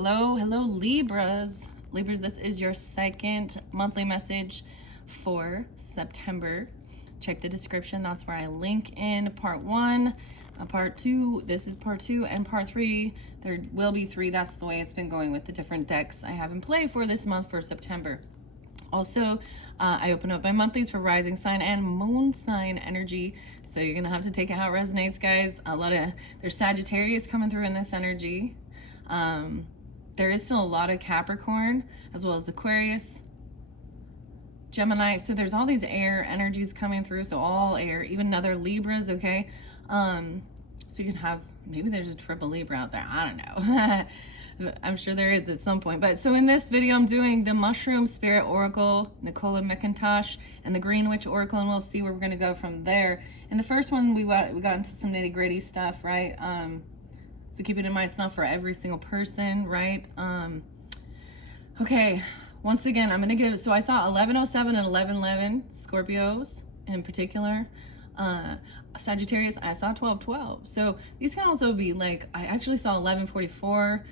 Hello, Libras. Libras, this is your second monthly message for September. Check the description. That's where I link in part one, part two. This is part two, and part three. There will be three. That's the way it's been going with the different decks I have in play for this month for September. Also, I open up my monthlies for rising sign and moon sign energy. So you're going to have to take it how it resonates, guys. There's Sagittarius coming through in this energy. There is still a lot of Capricorn, as well as Aquarius, Gemini. So there's all these air energies coming through. So all air, even another Libras, okay? So you can have, maybe there's a triple Libra out there. I don't know. I'm sure there is at some point. But so in this video, I'm doing the Mushroom Spirit Oracle, Nicola McIntosh, and the Green Witch Oracle, and we'll see where we're going to go from there. In the first one, we got into some nitty gritty stuff, right? So keep it in mind, it's not for every single person, right? Okay, once again, I'm going to give, so I saw 1107 and 1111, Scorpios in particular. Sagittarius, I saw 1212. So these can also be like, I actually saw 1144.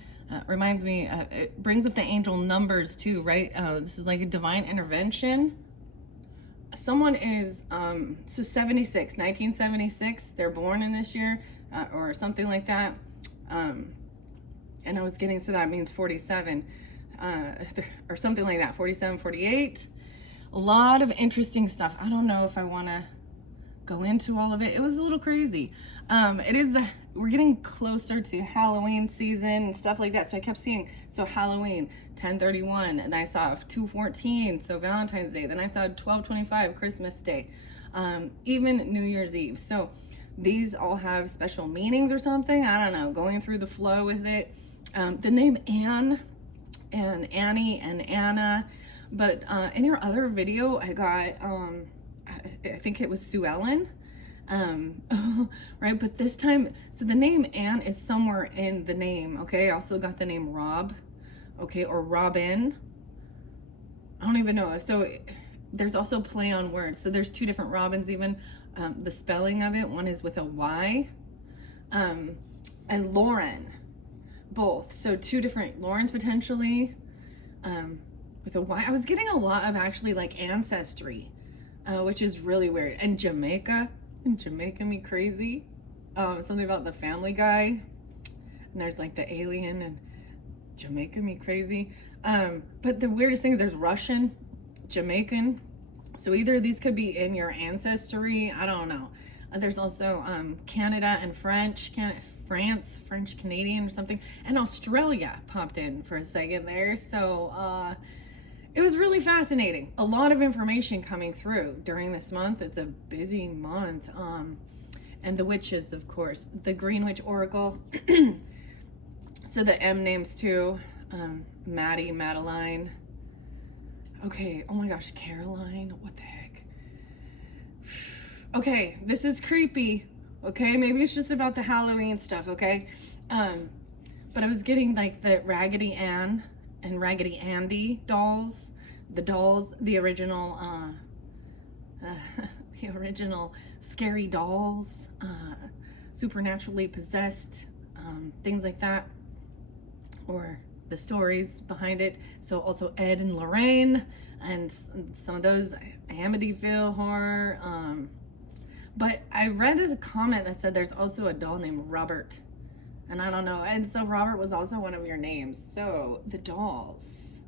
Reminds me, it brings up the angel numbers too, right? This is like a divine intervention. Someone is, so 1976, they're born in this year, or something like that. And I was getting, so that means 47, or something like that, 47, 48. A lot of interesting stuff. I don't know if I want to go into all of it. It was a little crazy. We're getting closer to Halloween season and stuff like that. So I kept seeing, so Halloween, 10/31, and I saw 2/14, so Valentine's Day. Then I saw 12/25, Christmas Day, even New Year's Eve. So these all have special meanings or something. I don't know, going through the flow with it. The name Anne and Annie and Anna, but in your other video, I got, I think it was Sue Ellen, right? But this time, so the name Anne is somewhere in the name, okay? I also got the name Rob, okay, or Robin. I don't even know. So there's also play on words. So there's two different Robins even. The spelling of it, one is with a Y, and Lauren, both. So two different Laurens potentially, with a Y. I was getting a lot of actually like ancestry, which is really weird. And Jamaica me crazy. Something about the Family Guy, and there's like the alien and Jamaica me crazy. But the weirdest thing is there's Russian, Jamaican. So either of these could be in your ancestry. I don't know. There's also Canada and French Canadian or something, and Australia popped in for a second there. So it was really fascinating. A lot of information coming through during this month. It's a busy month. And the witches, of course, the Green Witch Oracle. So the M names too, Maddie, Madeline. Okay, oh my gosh, Caroline, what the heck? Okay, this is creepy, okay? Maybe it's just about the Halloween stuff, okay? But I was getting like the Raggedy Ann and Raggedy Andy dolls, the original scary dolls, supernaturally possessed, things like that, or the stories behind it. So also Ed and Lorraine, and some of those Amityville horror. But I read a comment that said there's also a doll named Robert, and I don't know. And so Robert was also one of your names. So the dolls,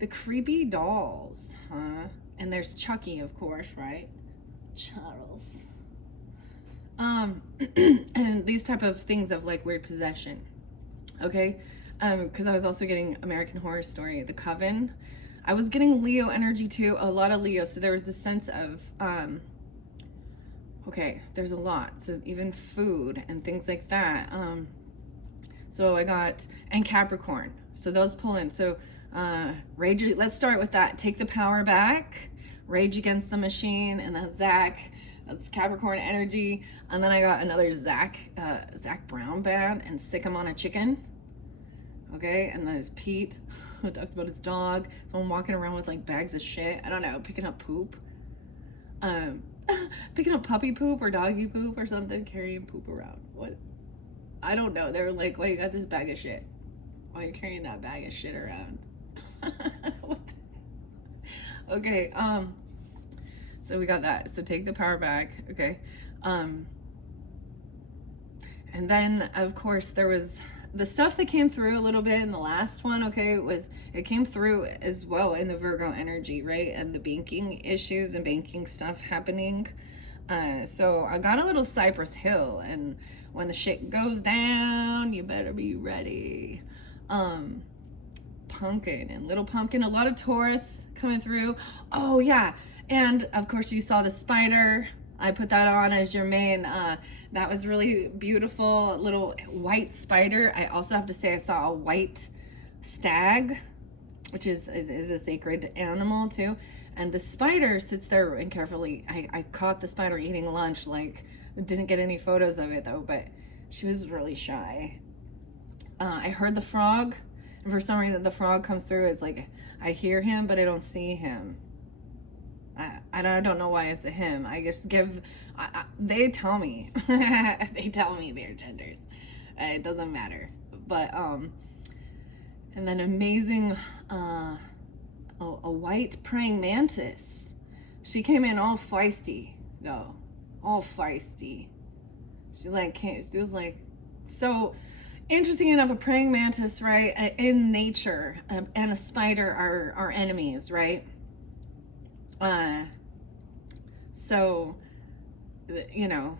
the creepy dolls, huh? And there's Chucky, of course, right? Charles. And these type of things of like weird possession, okay? Because I was also getting American Horror Story, The Coven. I was getting Leo energy too, a lot of Leo. So there was this sense of, okay, there's a lot. So even food and things like that. So I got, and Capricorn. So those pull in. So rage, let's start with that. Take the power back, Rage Against the Machine, and that's Zach. That's Capricorn energy. And then I got another Zach Brown band and Sick 'Em on a Chicken. Okay, and there's Pete, who talks about his dog. Someone walking around with like bags of shit. I don't know, picking up poop. Picking up puppy poop or doggy poop or something, carrying poop around. What? I don't know. They were like, well, you got this bag of shit. Why are you carrying that bag of shit around? What okay, so we got that. So take the power back, okay? And then of course there was the stuff that came through a little bit in the last one, okay, with it came through as well in the Virgo energy, right? And the banking issues and banking stuff happening. So I got a little Cypress Hill, and when the shit goes down, you better be ready. Pumpkin and Little Pumpkin, a lot of Taurus coming through. Oh yeah, and of course you saw the spider. I put that on as your main. That was really beautiful, little white spider. I also have to say I saw a white stag, which is a sacred animal too. And the spider sits there and carefully. I caught the spider eating lunch. Like, didn't get any photos of it though, but she was really shy. I heard the frog, and for some reason the frog comes through. It's like I hear him, but I don't see him. I don't know why it's a him. I just give. They tell me. They tell me their genders. It doesn't matter. But and then amazing. A white praying mantis. She came in all feisty though, all feisty. She was like so. Interesting enough, a praying mantis, right? In nature, and a spider are enemies, right? So, you know,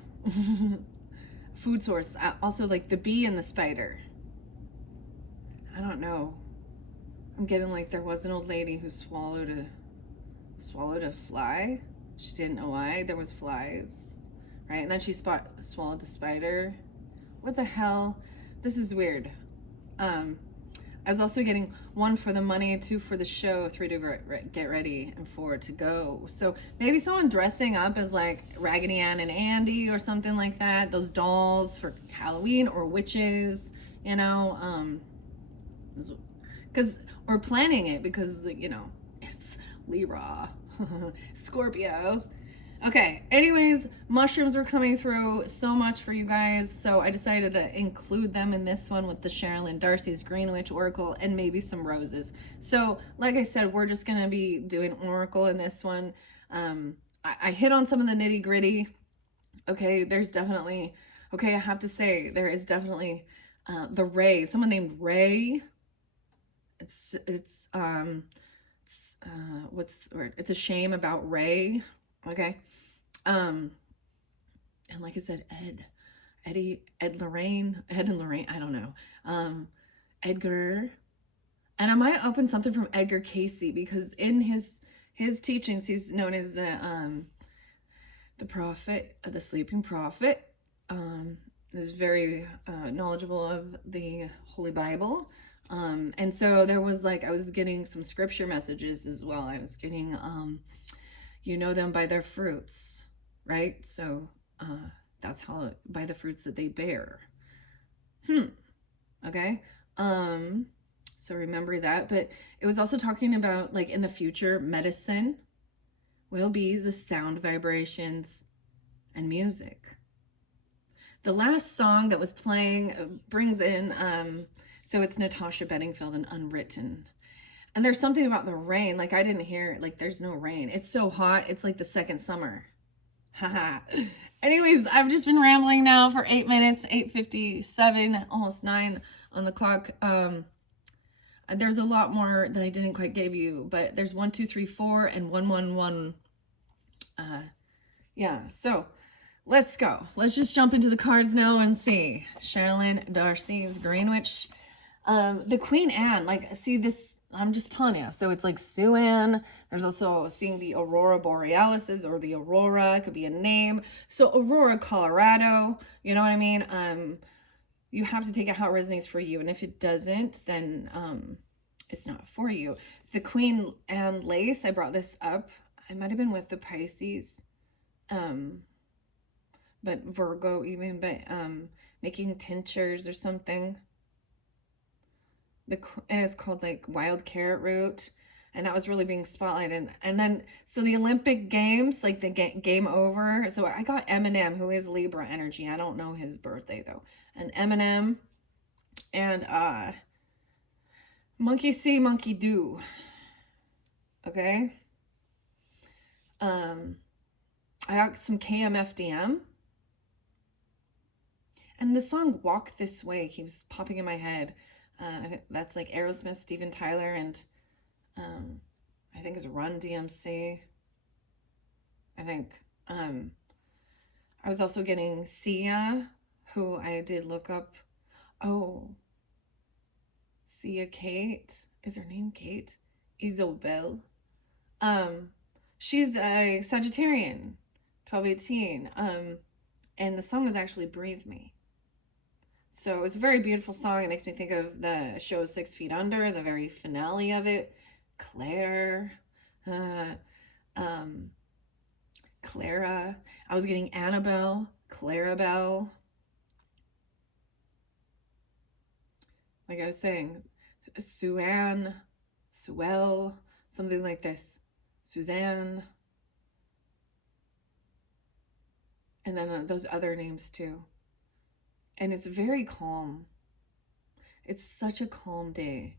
food source. Also, like the bee and the spider. I don't know. I'm getting like there was an old lady who swallowed a fly. She didn't know why. There was flies, right? And then she swallowed the spider. What the hell? This is weird. I was also getting 1 for the money, 2 for the show, 3 to get ready, and 4 to go. So maybe someone dressing up as like Raggedy Ann and Andy or something like that. Those dolls for Halloween, or witches, you know, because we're planning it because, you know, it's Libra, Scorpio. Okay, anyways, mushrooms were coming through so much for you guys, so I decided to include them in this one with the Sherilyn Darcy's Green Witch Oracle and maybe some roses. So, like I said, we're just going to be doing Oracle in this one. I hit on some of the nitty gritty. Okay, there's definitely, okay, I have to say, there is definitely the Ray, someone named Ray. It's what's the word? It's a shame about Ray. Okay. And like I said, Ed and Lorraine, I don't know. Edgar. And I might open something from Edgar Casey, because in his teachings, he's known as the prophet, the sleeping prophet. Is very knowledgeable of the Holy Bible. And so there was like, I was getting some scripture messages as well. I was getting, you know them by their fruits, right? So that's how, by the fruits that they bear. Okay. So remember that. But it was also talking about, like, in the future, medicine will be the sound vibrations and music. The last song that was playing brings in, so it's Natasha Bedingfield and Unwritten. And there's something about the rain. Like, I didn't hear, like, there's no rain. It's so hot. It's like the second summer. Haha. Anyways, I've just been rambling now for 8 minutes, 8:57, almost 9 on the clock. There's a lot more that I didn't quite give you, but there's 1, 2, 3, 4, and 111. Yeah, so let's go. Let's just jump into the cards now and see. Sherilyn Darcy's Green Witch. The Queen Anne, like, see this, I'm just telling you. So it's like Sue Ann. There's also seeing the Aurora Borealis, or the Aurora, it could be a name. So Aurora, Colorado, you know what I mean? You have to take it how it resonates for you. And if it doesn't, then it's not for you. The Queen Anne lace, I brought this up. I might have been with the Pisces. But Virgo even, but making tinctures or something. And it's called like wild carrot root, and that was really being spotlighted. And then so the Olympic Games, like the game over. So I got Eminem, who is Libra energy. I don't know his birthday though. And Eminem, and Monkey see, monkey do. Okay. I got some KMFDM. And the song Walk This Way keeps popping in my head. I think that's like Aerosmith, Steven Tyler, and I think it's Run DMC. I think I was also getting Sia, who I did look up. Oh, Sia Kate. Is her name Kate? Isobel. She's a Sagittarian, 1218. And the song is actually Breathe Me. So it's a very beautiful song. It makes me think of the show 6 Feet Under, the very finale of it. Claire, Clara. I was getting Annabelle, Clarabelle. Like I was saying, Suanne, Suelle, something like this. Suzanne. And then those other names too. And it's very calm. It's such a calm day.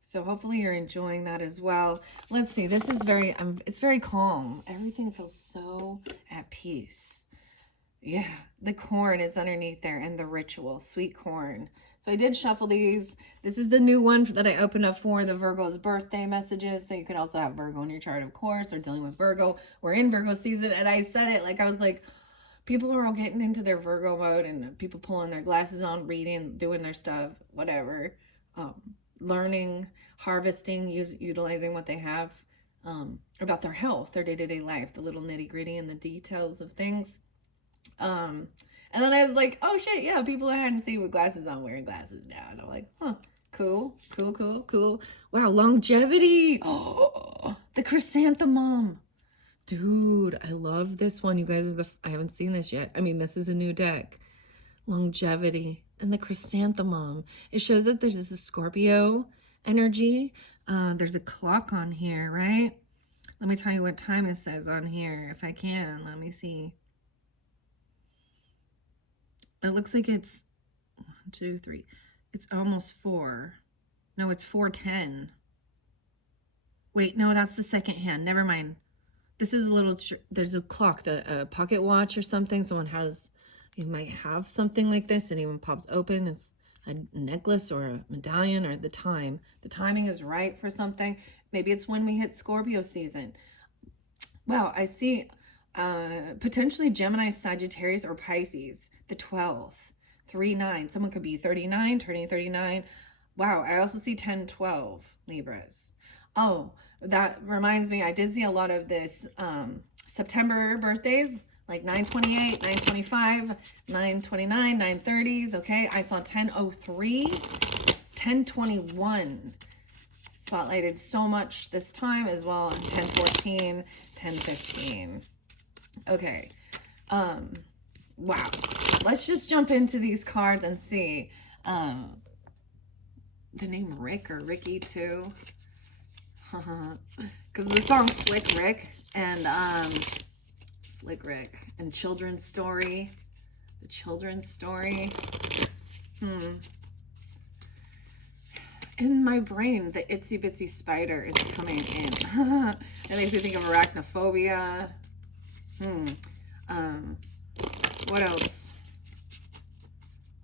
So hopefully you're enjoying that as well. Let's see. This is very, it's very calm. Everything feels so at peace. Yeah, the corn is underneath there and the ritual, sweet corn. So I did shuffle these. This is the new one that I opened up for the Virgo's birthday messages. So you could also have Virgo in your chart, of course, or dealing with Virgo. We're in Virgo season. And I said it like, I was like, people are all getting into their Virgo mode and people pulling their glasses on, reading, doing their stuff, whatever. Learning, harvesting, utilizing what they have about their health, their day-to-day life, the little nitty-gritty and the details of things. And then I was like, oh shit, yeah, people I hadn't seen with glasses on wearing glasses now. And I'm like, huh, cool. Wow, longevity. Oh, the chrysanthemum. Dude, I love this one. You guys are I haven't seen this yet. I mean, this is a new deck. Longevity and the chrysanthemum. It shows that there's this Scorpio energy. There's a clock on here, right? Let me tell you what time it says on here, if I can. Let me see. It looks like it's 1, 2, 3. It's almost 4. No, it's 4:10. Wait, no, that's the second hand. Never mind. This is a little, there's a clock, the pocket watch or something. Someone has, you might have something like this and even pops open. It's a necklace or a medallion or the time. The timing is right for something. Maybe it's when we hit Scorpio season. Well, I see potentially Gemini, Sagittarius, or Pisces, the 12th, 3-9. Someone could be 39, turning 39. Wow, I also see 10-12 Libras. Oh, that reminds me, I did see a lot of this September birthdays, like 9/28, 9/25, 9/29, 9/30s, okay? I saw 10/03, 10/21. Spotlighted so much this time as well, and 10/14, 10/15. Okay. Wow. Let's just jump into these cards and see. The name Rick or Ricky too. Because the song Slick Rick and Slick Rick and Children's Story. The Children's Story. In my brain, the itsy bitsy spider is coming in. It makes me think of arachnophobia. What else?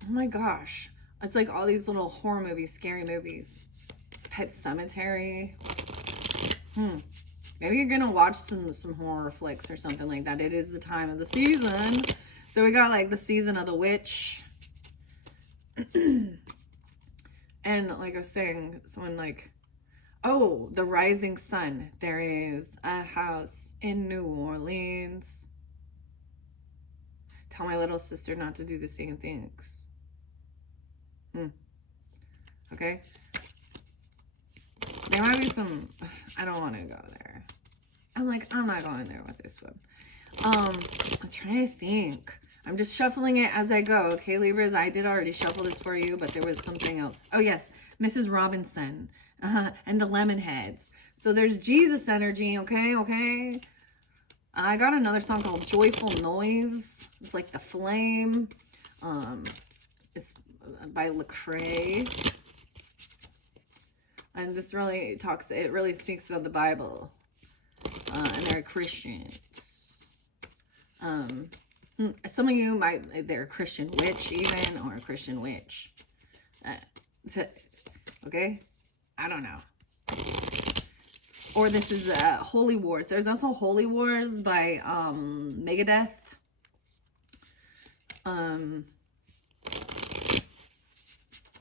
Oh my gosh. It's like all these little horror movies, scary movies. Pet Cemetery. Maybe you're gonna watch some horror flicks or something like that. It is the time of the season. So we got like the season of the witch. And like I was saying, someone like, oh, the rising sun. There is a house in New Orleans. Tell my little sister not to do the same things. Okay. There might be some, I don't want to go there. I'm like, I'm not going there with this one. I'm trying to think. I'm just shuffling it as I go. Okay, Libras, I did already shuffle this for you, but there was something else. Oh, yes, Mrs. Robinson and the Lemonheads. So there's Jesus energy, okay? I got another song called Joyful Noise. It's like The Flame. It's by Lecrae. And this really talks, it really speaks about the Bible. And they're Christians. Some of you might, they're a Christian witch even, or a Christian witch. Okay? I don't know. Or this is Holy Wars. There's also Holy Wars by Megadeth.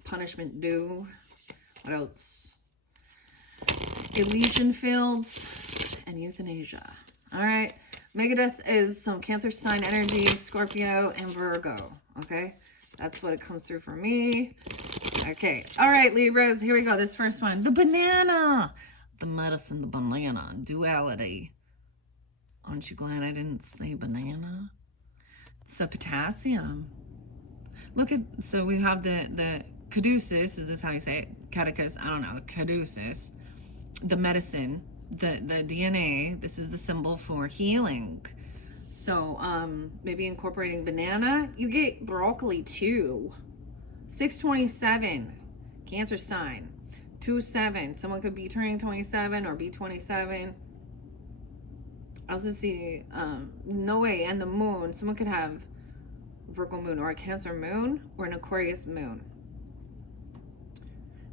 Punishment Due. What else? Elysian Fields and Euthanasia. All right. Megadeth is some Cancer sign energy, Scorpio, and Virgo. Okay. That's what it comes through for me. Okay. All right, Libras. Here we go. This first one. The banana. The medicine, the banana. Duality. Aren't you glad I didn't say banana? So potassium. Look at, so we have the caduceus. Is this how you say it? Catechus. I don't know. Caduceus. The medicine. The DNA. This is the symbol for healing. So maybe incorporating banana. You get broccoli too. 627. Cancer sign. 27. Someone could be turning 27 or be 27. I also see no way, and the moon. Someone could have Virgo moon or a Cancer moon or an Aquarius moon.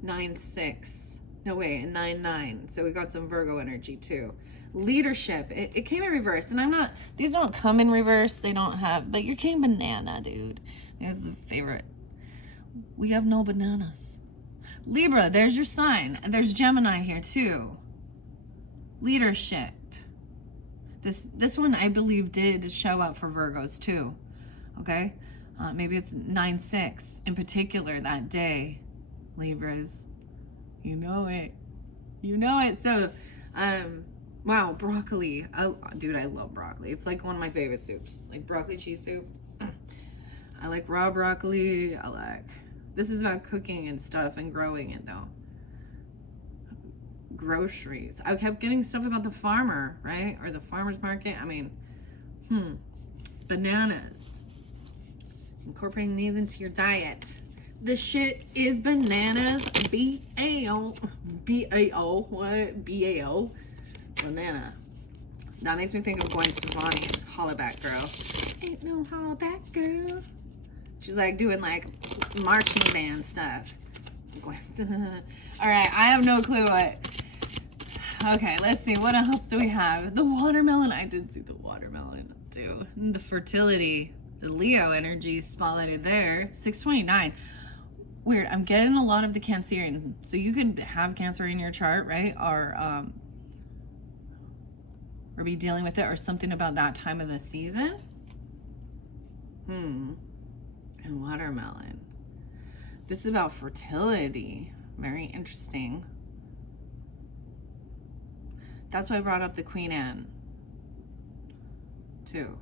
9-6. No way, and 9-9. So we got some Virgo energy too. Leadership. It came in reverse, and I'm not. These don't come in reverse. They don't have. But you came banana, dude. It's a favorite. We have no bananas. Libra. There's your sign. And there's Gemini here too. Leadership. This one I believe did show up for Virgos too. Okay, maybe it's 9-6 in particular that day. Libras. You know it. You know it. So, wow, broccoli. Dude, I love broccoli. It's like one of my favorite soups. Like broccoli cheese soup. I like raw broccoli. This is about cooking and stuff and growing it though. Groceries. I kept getting stuff about the farmer, right? Or the farmer's market. I mean, bananas. Incorporating these into your diet. The shit is bananas. B-A-O. B-A-O. What? B-A-O. Banana. That makes me think of Gwen Stefani and Hollaback Girl. Ain't no Hollaback Girl. She's like doing like marching band stuff. All right, I have no clue what. Okay, let's see. What else do we have? The watermelon. I did see the watermelon too. And the fertility. The Leo energy spotlighted there. 629. Weird. I'm getting a lot of the Cancerian. So you could have Cancer in your chart, right? Or be dealing with it, or something about that time of the season. And watermelon. This is about fertility. Very interesting. That's why I brought up the Queen Anne too.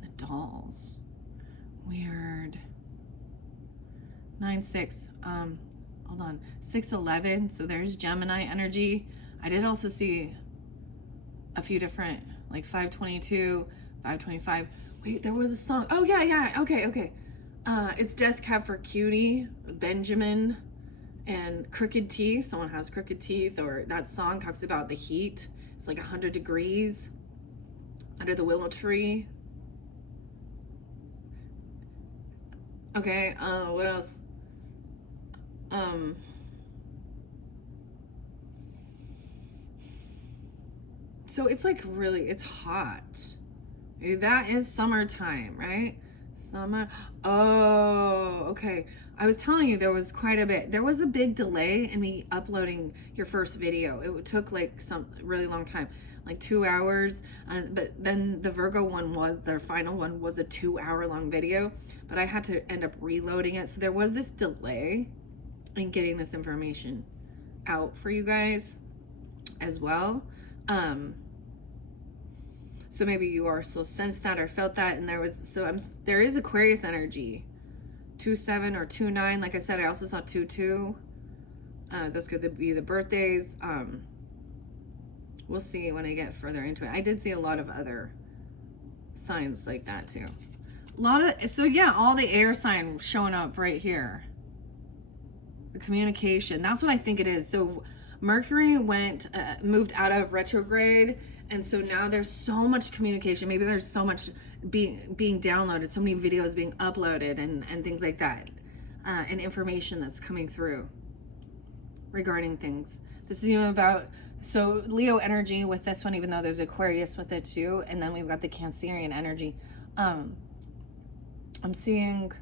And the dolls. Weird. 9-6. Hold on. 6-11. So there's Gemini energy. I did also see a few different, like 522, 525. Wait, there was a song. Oh yeah. Okay. It's Death Cab for Cutie, Benjamin, and Crooked Teeth. Someone has crooked teeth, or that song talks about the heat. It's like 100 degrees under the willow tree. Okay, what else? So it's like really, it's hot. That is summertime, right? Summer. Oh, okay. I was telling you there was quite a bit. There was a big delay in me uploading your first video. It took like some really long time, like 2 hours. But then the Virgo one was, their final one was a 2-hour long video, but I had to end up reloading it. So there was this delay in getting this information out for you guys as well. So maybe you also sensed that or felt that, and there is Aquarius energy, 2-7 or 2-9. Like I said, I also saw 2-2. Those could be the birthdays. We'll see when I get further into it. I did see a lot of other signs like that too. So yeah, all the air sign showing up right here. communication. That's what I think it is. So Mercury moved out of retrograde, and so now there's so much communication. Maybe there's so much being downloaded, so many videos being uploaded, and things like that, and information that's coming through regarding things. This is even about, so Leo energy with this one, even though there's Aquarius with it too, and then we've got the Cancerian energy. I'm seeing,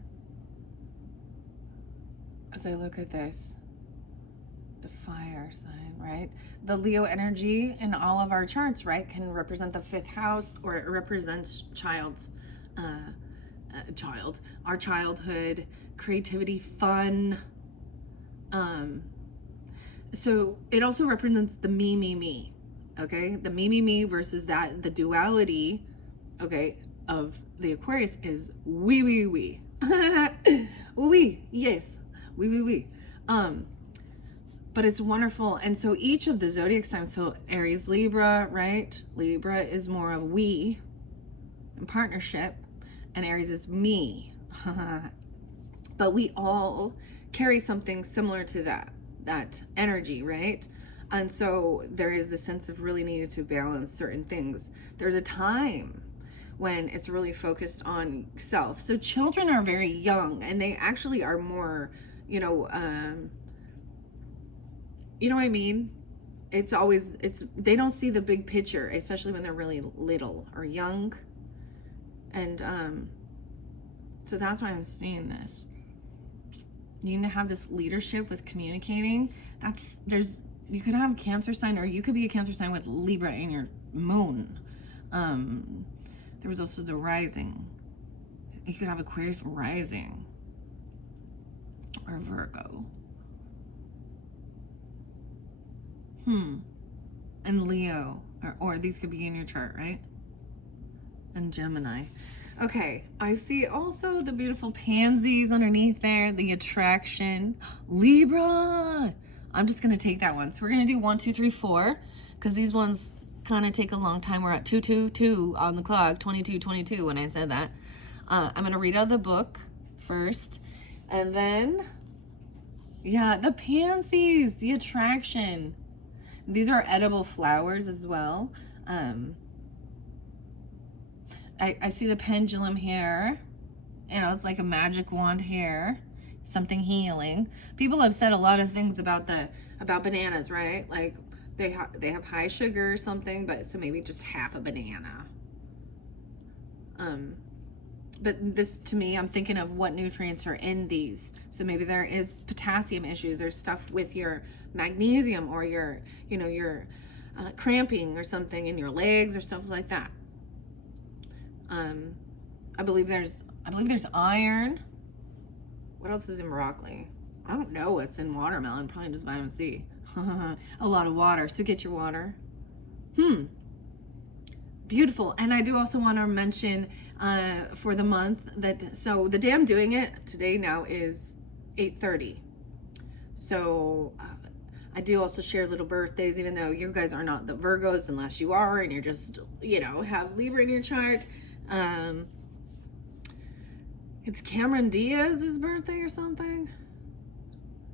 as I look at this, the fire sign, right? The Leo energy in all of our charts, right, can represent the 5th house, or it represents our childhood, creativity, fun. So it also represents the me, okay? The me versus the duality, okay, of the Aquarius is we. We, yes, we. But it's wonderful. And so each of the zodiac signs, so Aries, Libra, right? Libra is more of we and partnership, and Aries is me. But we all carry something similar to that energy, right? And so there is the sense of really needing to balance certain things. There's a time when it's really focused on self. So children are very young, and they actually are more, you know what I mean? They don't see the big picture, especially when they're really little or young. And so that's why I'm seeing this. You need to have this leadership with communicating. You could have a Cancer sign, or you could be a Cancer sign with Libra in your moon. There was also the rising. You could have Aquarius rising, or Virgo. And Leo, or these could be in your chart, right? And Gemini. Okay, I see also the beautiful pansies underneath there, the attraction. Libra! I'm just going to take that one. So we're going to do 1, 2, 3, 4, because these ones kind of take a long time. We're at 2, 2, 2 on the clock, 22, 22 when I said that. I'm going to read out the book first, and then, yeah, the pansies, the attraction. These are edible flowers as well. I see the pendulum here. It's like a magic wand here. Something healing. People have said a lot of things about bananas, right? Like they have high sugar or something, but so maybe just half a banana. But this, to me, I'm thinking of what nutrients are in these. So maybe there is potassium issues or stuff with your magnesium, or your cramping or something in your legs or stuff like that. I believe there's iron. What else is in broccoli? I don't know what's in watermelon. Probably just vitamin C. A lot of water. So get your water. Beautiful. And I do also want to mention for the month so the day I'm doing it today now is 8:30. So I do also share little birthdays, even though you guys are not the Virgos, unless you are and you're just, have Libra in your chart. It's Cameron Diaz's birthday or something.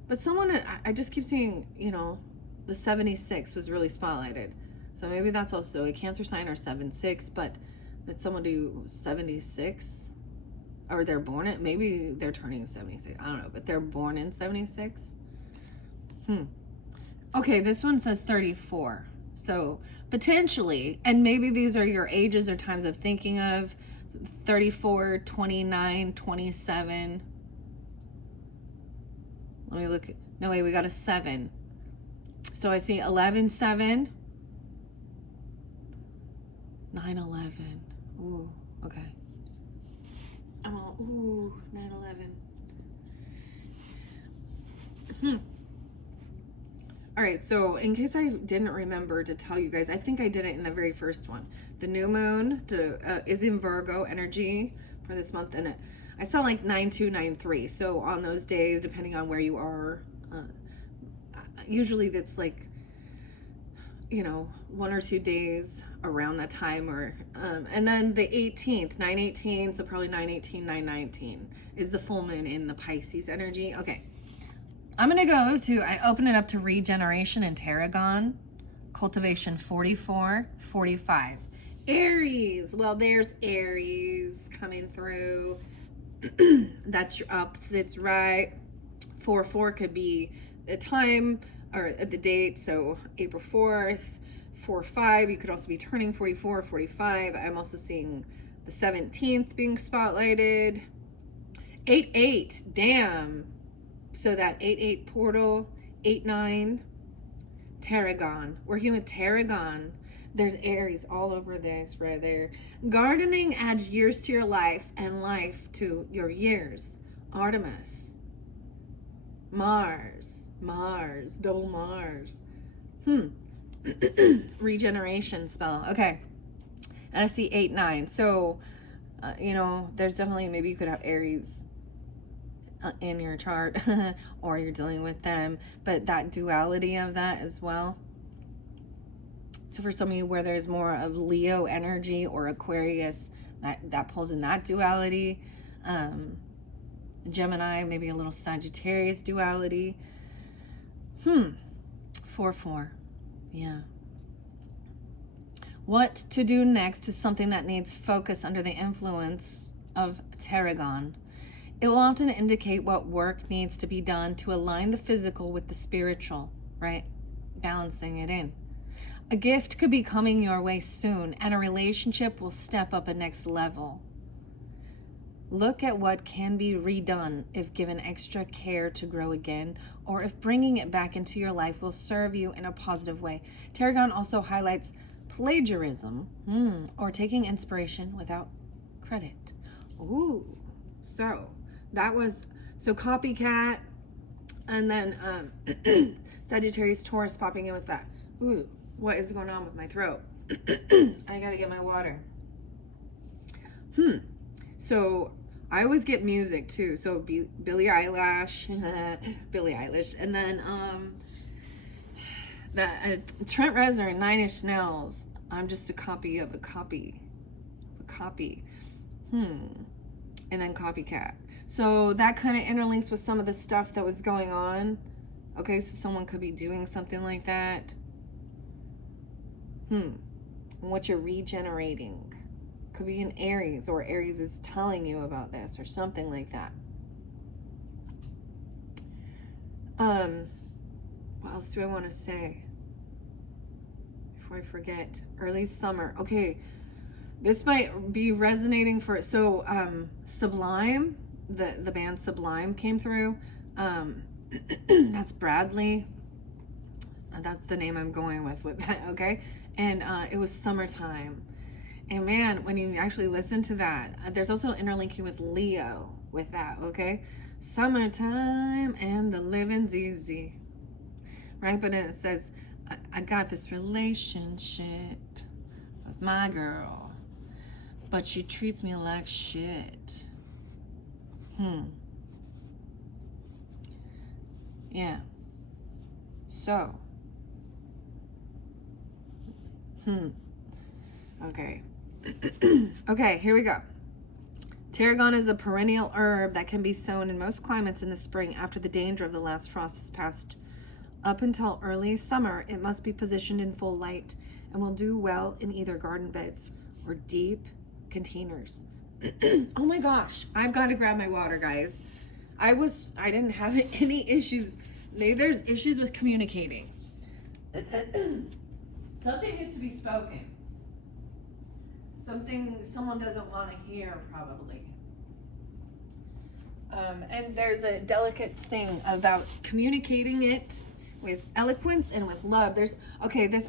But someone, I just keep seeing, the 76 was really spotlighted. So maybe that's also a Cancer sign, or 7/6, but did someone do 76? Or they're born at, maybe they're turning 76. I don't know, but they're born in 76. Okay, this one says 34. So potentially, and maybe these are your ages or times of thinking of 34, 29, 27. Let me look. No, wait, we got a 7. So I see 11, 7. 9/11. Ooh, okay. I'm all, 9/11. All right, so in case I didn't remember to tell you guys, I think I did it in the very first one. The new moon is in Virgo energy for this month, and I saw like 9/2, 9/3. So on those days, depending on where you are, usually that's like, 1 or 2 days around that time, or and then the 18th, 9/18, so probably 9/18, 9/19 is the full moon in the Pisces energy. Okay, I'm going to go to, I open it up to regeneration and tarragon, cultivation 44, 45. Aries. Well, there's Aries coming through. That's your opposites, right? 4-4 could be the time or the date. So April 4th, 4-5. You could also be turning 44, 45. I'm also seeing the 17th being spotlighted. 8-8. Damn. So that 8-8 portal, 8-9, tarragon. Working with tarragon. There's Aries all over this right there. Gardening adds years to your life and life to your years. Artemis. Mars. Mars. Double Mars. Regeneration spell. Okay. And I see 8-9. So, there's definitely, maybe you could have Aries in your chart or you're dealing with them, but that duality of that as well. So for some of you where there's more of Leo energy or Aquarius, that pulls in that duality. Gemini, maybe a little Sagittarius duality. 4-4. Yeah. What to do next is something that needs focus under the influence of tarragon. It will often indicate what work needs to be done to align the physical with the spiritual, right? Balancing it in. A gift could be coming your way soon, and a relationship will step up a next level. Look at what can be redone if given extra care to grow again, or if bringing it back into your life will serve you in a positive way. Tarragon also highlights plagiarism, or taking inspiration without credit. Ooh, so that was, so copycat, and then Sagittarius, Taurus popping in with that. Ooh, what is going on with my throat? I gotta get my water. So I always get music too. So Billie Eilish, and then Trent Reznor and Nine Inch Nails. I'm just a copy of a copy. And then copycat. So that kind of interlinks with some of the stuff that was going on. Okay, so someone could be doing something like that. What you're regenerating. Could be an Aries, or Aries is telling you about this, or something like that. What else do I want to say before I forget? Early summer. Okay, this might be resonating for, so Sublime, the band Sublime came through. That's Bradley. That's the name I'm going with that, okay? And it was summertime. And man, when you actually listen to that, there's also interlinking with Leo with that, okay? Summertime and the living's easy, right? But then it says, I got this relationship with my girl, but she treats me like shit. Yeah. So. Okay. Okay, here we go. Tarragon is a perennial herb that can be sown in most climates in the spring after the danger of the last frost has passed. Up until early summer, it must be positioned in full light and will do well in either garden beds or deep containers. Oh my gosh, I've got to grab my water, guys. I didn't have any issues. There's issues with communicating. Something needs to be spoken. Something someone doesn't want to hear, probably. And there's a delicate thing about communicating it with eloquence and with love. This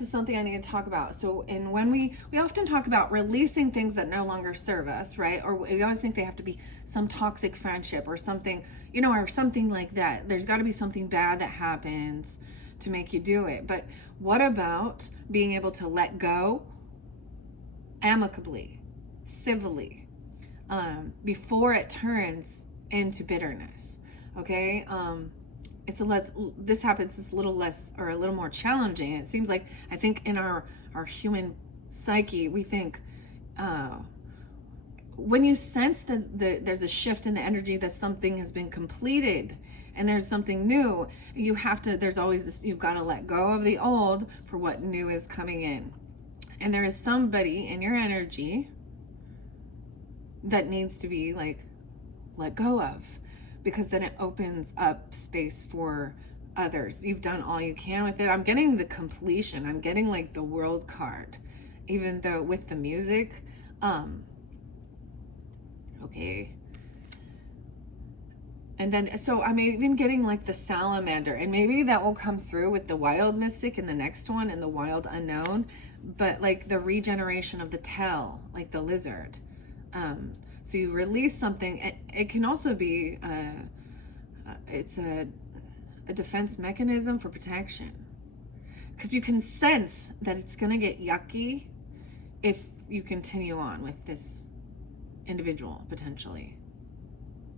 is something I need to talk about. So, and when we often talk about releasing things that no longer serve us, right? Or we always think they have to be some toxic friendship or something, or something like that. There's got to be something bad that happens to make you do it. But what about being able to let go amicably, civilly, before it turns into bitterness? Okay. This happens, it's a little less, or a little more challenging. It seems like, I think in our human psyche, we think, when you sense that there's a shift in the energy, that something has been completed, and there's something new, you have to, there's always this, you've got to let go of the old for what new is coming in. And there is somebody in your energy that needs to be like let go of, because then it opens up space for others. You've done all you can with it. I'm getting the completion. I'm getting like the world card, even though with the music, okay. And then, so I'm even getting like the salamander, and maybe that will come through with the wild mystic in the next one and the wild unknown, but like the regeneration of the tail, like the lizard. So you release something. It can also be, it's a defense mechanism for protection, because you can sense that it's going to get yucky if you continue on with this individual, potentially.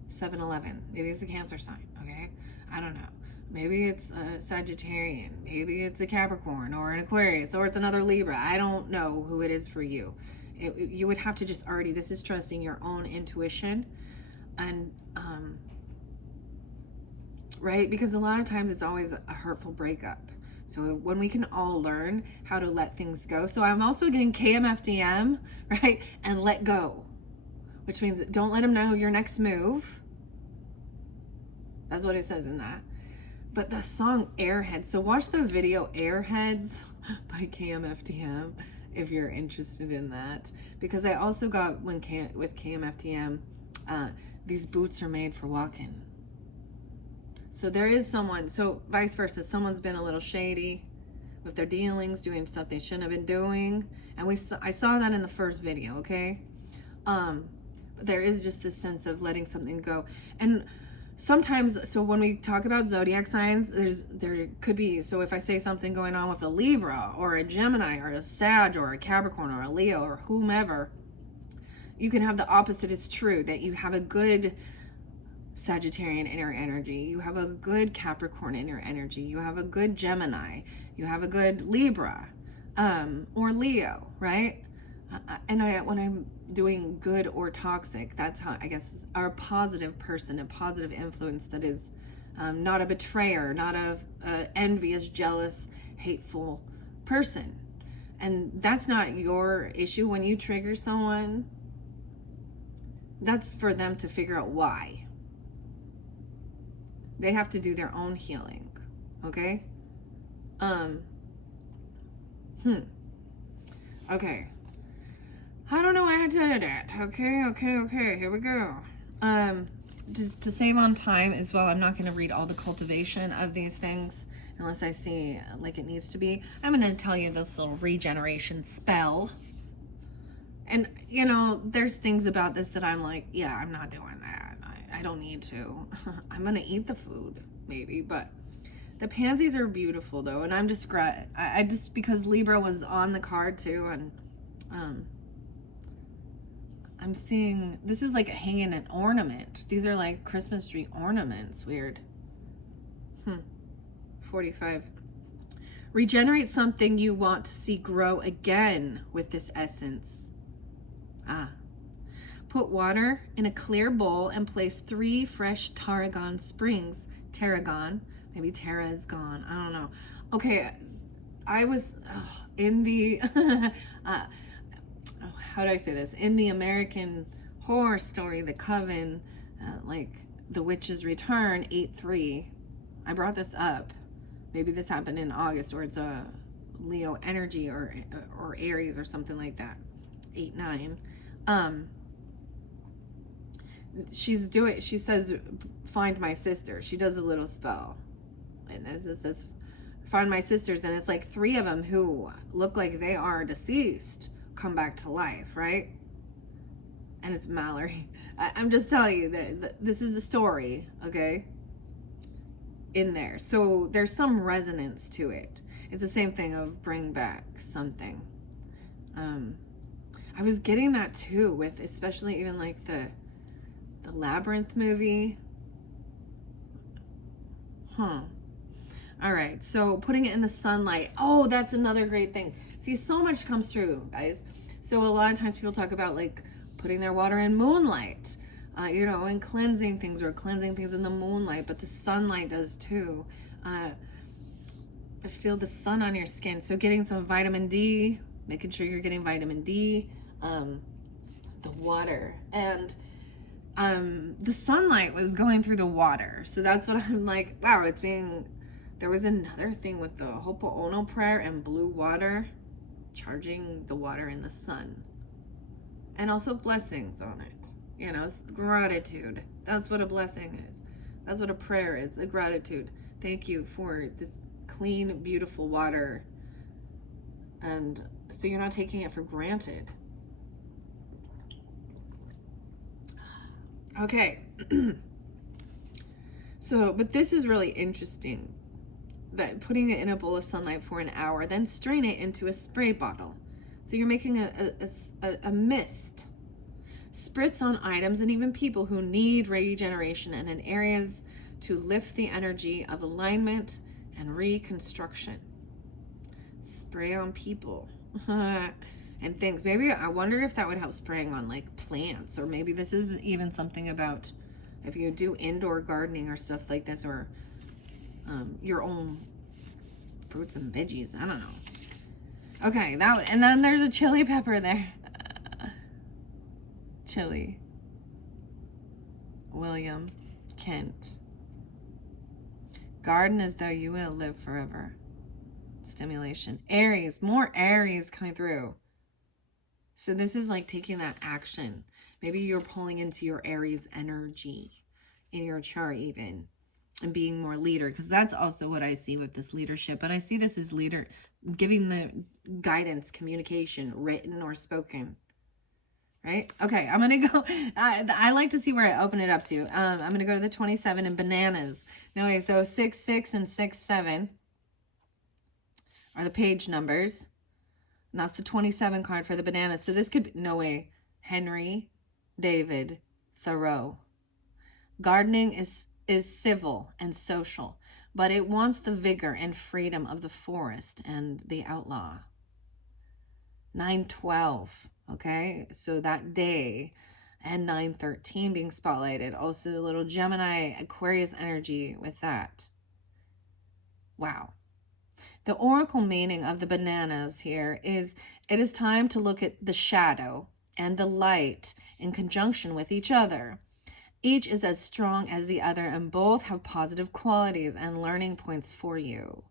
7-11, maybe it's a Cancer sign, okay? I don't know. Maybe it's a Sagittarian, maybe it's a Capricorn or an Aquarius, or it's another Libra. I don't know who it is for you. You would have to just already, this is trusting your own intuition, and right? Because a lot of times it's always a hurtful breakup. So when we can all learn how to let things go. So I'm also getting KMFDM, right? And let go, which means don't let them know your next move. That's what it says in that. But the song Airheads, so watch the video Airheads by KMFDM if you're interested in that. Because I also got, with KMFDM, these boots are made for walking. So there is someone, so vice versa, someone's been a little shady with their dealings, doing stuff they shouldn't have been doing. And I saw that in the first video, okay? There is just this sense of letting something go. And sometimes, so when we talk about zodiac signs, there could be, so if I say something going on with a Libra or a Gemini or a Sag or a Capricorn or a Leo or whomever, you can have the opposite is true, that you have a good Sagittarian in your energy, you have a good Capricorn in your energy, you have a good Gemini, you have a good Libra, or Leo, right? And when I'm doing good or toxic, that's how, I guess, our positive person, a positive influence that is not a betrayer, not a envious, jealous, hateful person. And that's not your issue. When you trigger someone, that's for them to figure out why. They have to do their own healing, okay? Okay. I don't know why I did it. Okay, here we go. To save on time as well, I'm not going to read all the cultivation of these things unless I see like it needs to be. I'm going to tell you this little regeneration spell. And, you know, there's things about this that I'm like, yeah, I'm not doing that. I don't need to. I'm going to eat the food, maybe, but the pansies are beautiful, though, and I'm just, I just, because Libra was on the card, too, and, I'm seeing, this is like hanging an ornament. These are like Christmas tree ornaments. Weird. 45. Regenerate something you want to see grow again with this essence. Put water in a clear bowl and place 3 fresh tarragon springs. Tarragon. Maybe Tara is gone. I don't know. Okay. I was in the... how do I say this? In the American Horror Story, The Coven, like The Witch's Return, 8-3. I brought this up. Maybe this happened in August, or it's a Leo energy or Aries or something like that. 8-9. She says, find my sister. She does a little spell. And it says, find my sisters. And it's like 3 of them who look like they are deceased come back to life, right? And it's Mallory. I'm just telling you that this is the story, okay? In there. So there's some resonance to it. It's the same thing of bring back something. I was getting that too with especially even like the Labyrinth movie. All right, so putting it in the sunlight. Oh, that's another great thing. See, so much comes through, guys. So a lot of times people talk about like putting their water in moonlight. and cleansing things, or cleansing things in the moonlight, but the sunlight does too. I feel the sun on your skin. So getting some vitamin D, making sure you're getting vitamin D, the water, and the sunlight was going through the water. So that's what I'm like, wow, there was another thing with the Ho'oponopono prayer and blue water, charging the water in the sun. And also blessings on it. Gratitude. That's what a blessing is. That's what a prayer is, a gratitude. Thank you for this clean, beautiful water. And so you're not taking it for granted. Okay. But this is really interesting. That putting it in a bowl of sunlight for an hour, then strain it into a spray bottle. So you're making a mist. Spritz on items and even people who need regeneration and in areas to lift the energy of alignment and reconstruction. Spray on people and things. Maybe I wonder if that would help spraying on like plants, or maybe this is even something about if you do indoor gardening or stuff like this, or your own fruits and veggies. I don't know. Okay, and then there's a chili pepper there. Chili. William Kent. Garden as though you will live forever. Stimulation. Aries. More Aries coming through. So this is like taking that action. Maybe you're pulling into your Aries energy in your chart even. And being more leader, because that's also what I see with this leadership. But I see this as leader, giving the guidance, communication, written or spoken. Right? Okay, I'm going to go. I like to see where I open it up to. I'm going to go to the 27 and bananas. No way, so 6, 6, and 6, 7 are the page numbers. And that's the 27 card for the bananas. So this could be, no way, Henry David Thoreau. Gardening is civil and social, but it wants the vigor and freedom of the forest and the outlaw. 9/12, okay? So that day, and 9/13 being spotlighted. Also a little Gemini Aquarius energy with that. Wow. The oracle meaning of the bananas here is it is time to look at the shadow and the light in conjunction with each other. Each is as strong as the other, and both have positive qualities and learning points for you.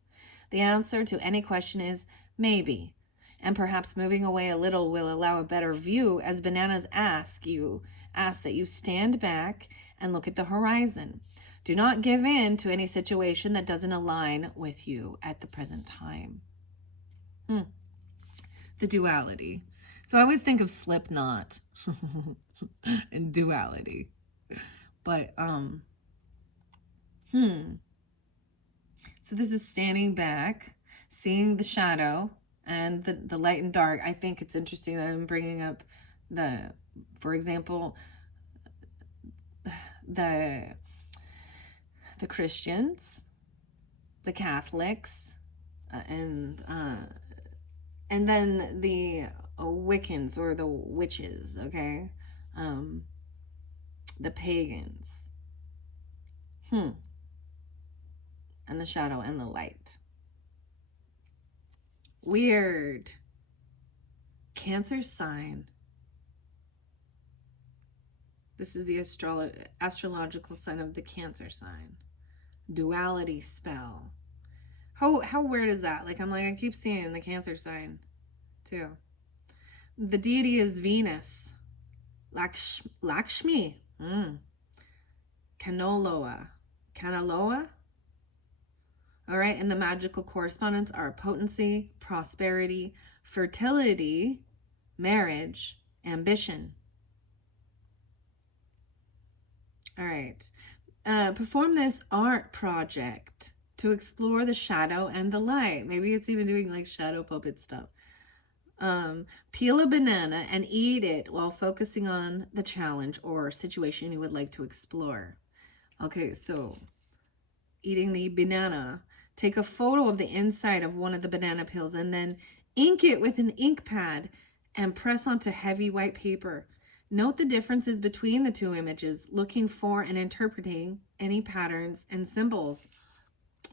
The answer to any question is maybe, and perhaps moving away a little will allow a better view, as bananas ask that you stand back and look at the horizon. Do not give in to any situation that doesn't align with you at the present time. The duality. So I always think of Slipknot and duality. But, so this is standing back, seeing the shadow and the light and dark. I think it's interesting that I'm bringing up for example, the Christians, the Catholics, and then the Wiccans or the witches, okay? The pagans. And the shadow and the light. Weird. Cancer sign. This is the astrological sign of the Cancer sign. Duality spell. How weird is that? I keep seeing the Cancer sign too. The deity is Venus. Lakshmi. Kanaloa. All right, and the magical correspondents are potency, prosperity, fertility, marriage, ambition. All right. Perform this art project to explore the shadow and the light. Maybe it's even doing shadow puppet stuff. Peel a banana and eat it while focusing on the challenge or situation you would like to explore. Okay, so eating the banana. Take a photo of the inside of one of the banana peels and then ink it with an ink pad and press onto heavy white paper. Note the differences between the two images, looking for and interpreting any patterns and symbols.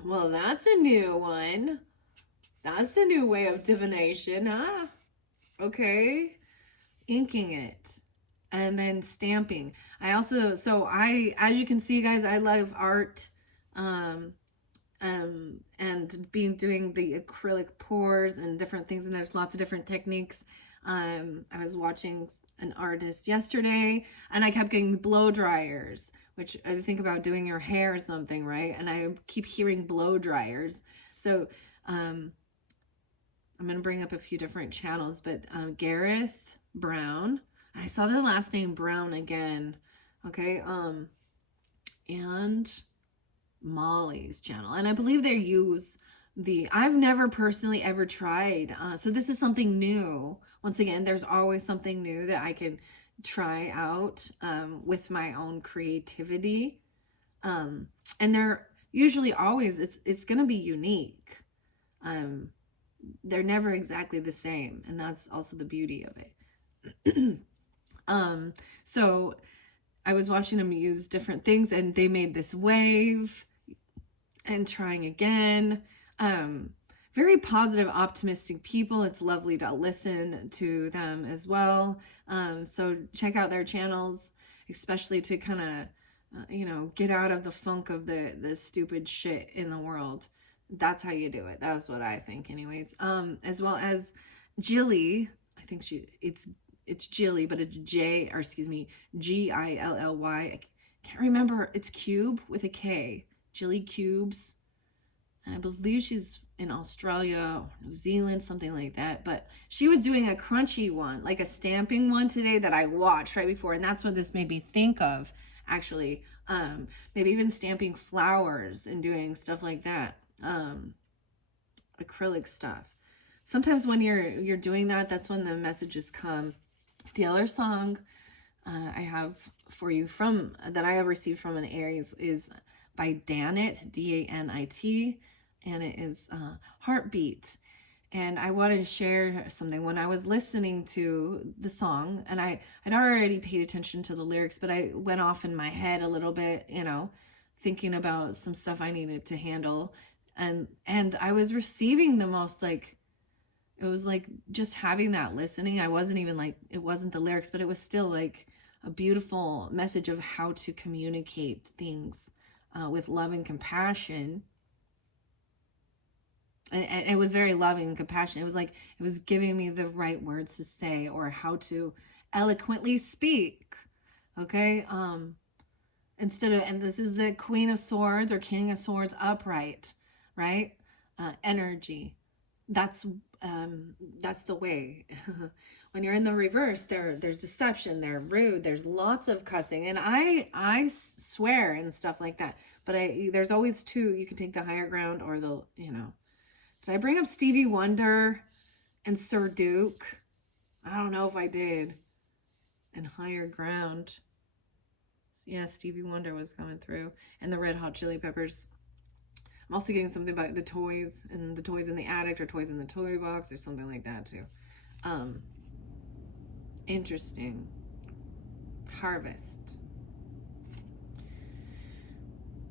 Well, that's a new one. That's a new way of divination, huh? Okay. Inking it and then stamping. I also, as you can see, guys, I love art. And doing the acrylic pours and different things, and there's lots of different techniques. I was watching an artist yesterday, and I kept getting blow dryers, which I think about doing your hair or something, right? And I keep hearing blow dryers. So I'm going to bring up a few different channels, but Gareth Brown, I saw the last name Brown again. Okay. And Molly's channel, and I believe they use I've never personally ever tried, so this is something new. Once again, there's always something new that I can try out with my own creativity, and they're usually always, it's going to be unique. They're never exactly the same, and that's also the beauty of it. So I was watching them use different things, and they made this wave, and trying again. Very positive, optimistic people. It's lovely to listen to them as well. So check out their channels, especially to kind of, get out of the funk of the stupid shit in the world. That's how you do it. That's what I think anyways. As well as Jilly. I think it's Jilly, but it's Gilly. I can't remember. It's Cube with a K. Jilly Cubes, and I believe she's in Australia or New Zealand, something like that. But she was doing a crunchy one, like a stamping one today that I watched right before, and that's what this made me think of, actually. Maybe even stamping flowers and doing stuff like that, acrylic stuff. Sometimes when you're doing that, that's when the messages come. The other song I have for you that I have received from an Aries is by Danit, Danit, and it is Heartbeat. And I wanted to share something. When I was listening to the song, and I'd already paid attention to the lyrics, but I went off in my head a little bit, thinking about some stuff I needed to handle. And I was receiving the most, like, it was like just having that listening. I wasn't even like, it wasn't the lyrics, but it was still like a beautiful message of how to communicate things with love and compassion. And it was very loving and compassionate. It was like, it was giving me the right words to say, or how to eloquently speak. Okay. And this is the Queen of Swords or King of Swords upright, right? Energy. That's the way. When you're in the reverse, there's deception, they're rude, there's lots of cussing, and I swear and stuff like that. But there's always two. You can take the higher ground or the, Did I bring up Stevie Wonder and Sir Duke? I don't know if I did. And Higher Ground. Yeah, Stevie Wonder was coming through. And the Red Hot Chili Peppers. I'm also getting something about the toys, and the toys in the attic, or toys in the toy box, or something like that too. Interesting. Harvest.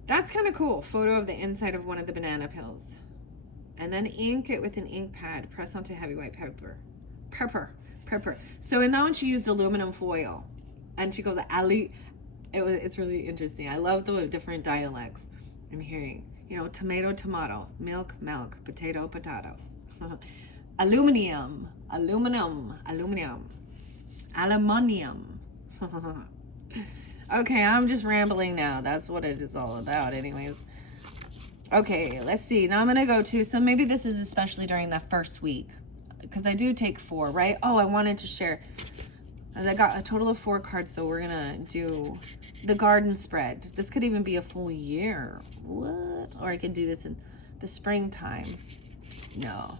That's kind of cool. Photo of the inside of one of the banana peels. And then ink it with an ink pad. Press onto heavy white pepper. So in that one, she used aluminum foil. And she goes, it's really interesting. I love the different dialects I'm hearing. Tomato, milk, potato. Aluminium. Okay, I'm just rambling now. That's what it is all about anyways. Okay, let's see. Now I'm going to go to, so maybe this is especially during that first week, because I do take 4, right? Oh, I wanted to share. I got a total of 4 cards, so we're going to do the garden spread. This could even be a full year. What? Or I could do this in the springtime. No,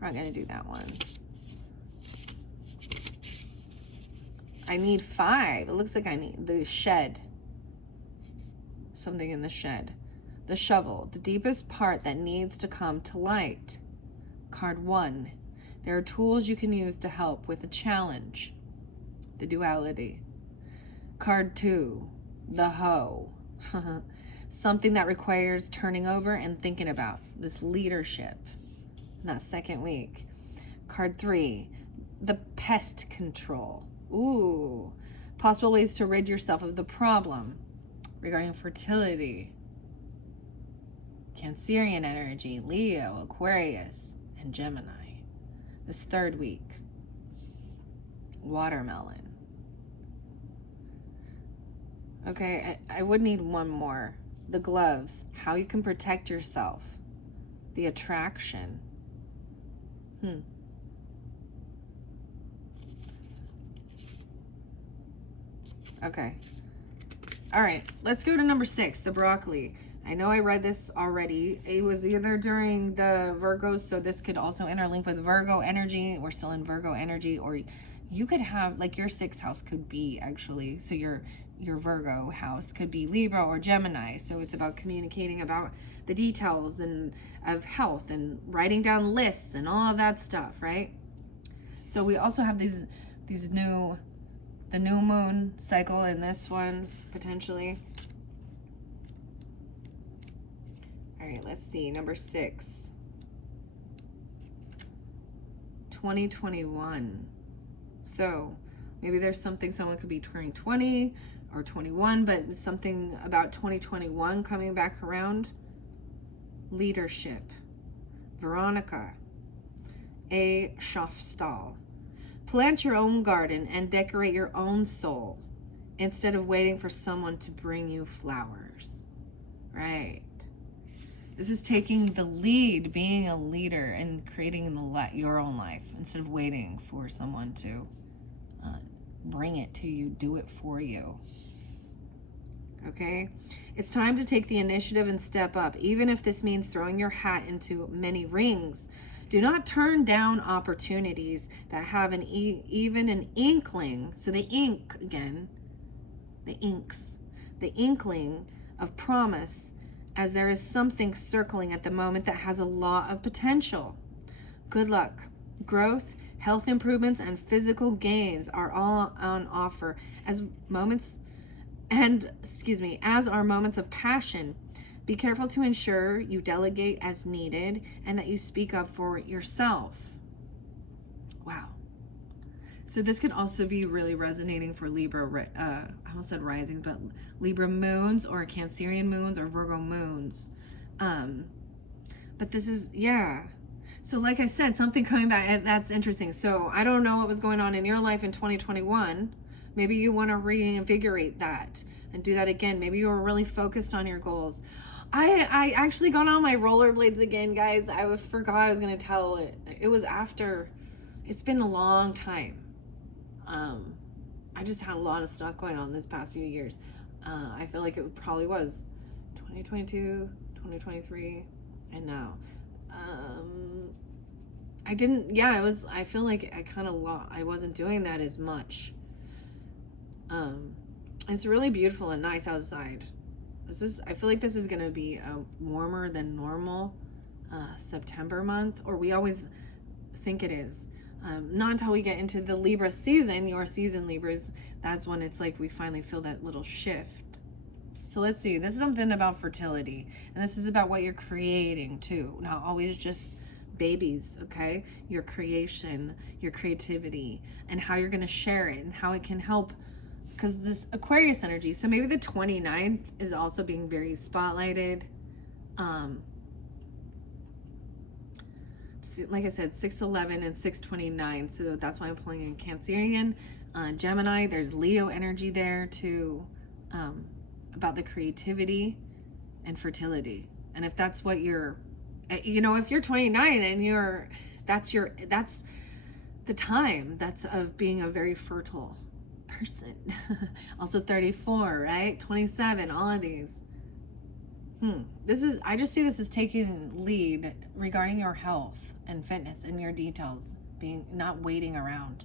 we're not going to do that one. I need 5. It looks like I need the shed. Something in the shed. The shovel, the deepest part that needs to come to light. Card 1. There are tools you can use to help with a challenge. The duality. Card 2, the hoe. Something that requires turning over and thinking about. This leadership in that second week. Card 3, the pest control. Ooh, possible ways to rid yourself of the problem regarding fertility. Cancerian energy, Leo, Aquarius, and Gemini. This third week, watermelon. Okay, I would need one more. The gloves, how you can protect yourself. The attraction. Okay. All right, let's go to number 6, the broccoli. I know I read this already. It was either during the Virgos, so this could also interlink with Virgo energy. We're still in Virgo energy, or you could have, like, your 6th house could be actually, so your Virgo house could be Libra or Gemini. So it's about communicating about the details and of health and writing down lists and all of that stuff, right? So we also have the new moon cycle in this one, potentially. All right, let's see. Number 6. 2021. So maybe there's something, someone could be turning 20 or 21, but something about 2021 coming back around. Leadership. Veronica. A Schafstall. Plant your own garden and decorate your own soul instead of waiting for someone to bring you flowers. Right. This is taking the lead, being a leader and creating your own life instead of waiting for someone to bring it to you, do it for you. Okay? It's time to take the initiative and step up, even if this means throwing your hat into many rings. Do not turn down opportunities that have even an inkling. So the ink again, the inkling of promise, as there is something circling at the moment that has a lot of potential. Good luck. Growth, health improvements, and physical gains are all on offer as are moments of passion. Be careful to ensure you delegate as needed and that you speak up for yourself. Wow. So this could also be really resonating for Libra, I almost said risings, but Libra moons or Cancerian moons or Virgo moons. But this is, yeah. So like I said, something coming back, and that's interesting. So I don't know what was going on in your life in 2021. Maybe you want to reinvigorate that and do that again. Maybe you were really focused on your goals. I actually got on my rollerblades again, guys. I forgot I was going to tell it. It was after, it's been a long time. I just had a lot of stuff going on this past few years. I feel like it probably was 2022, 2023, and now. I feel like I wasn't doing that as much. It's really beautiful and nice outside. I feel like this is going to be a warmer than normal September month, or we always think it is. Not until we get into the Libra season, your season Libras, that's when it's like we finally feel that little shift. So let's see, this is something about fertility, and this is about what you're creating too. Not always just babies, okay? Your creation, your creativity, and how you're going to share it and how it can help. Because this Aquarius energy, so maybe the 29th is also being very spotlighted. Like I said, 611 and 629, so that's why I'm pulling in Cancerian. Gemini, there's Leo energy there too, about the creativity and fertility. And if that's what you're, if you're 29 and that's the time of being a very fertile person. Also 34, right? 27, all of these. I just see this as taking lead regarding your health and fitness and your details, not waiting around,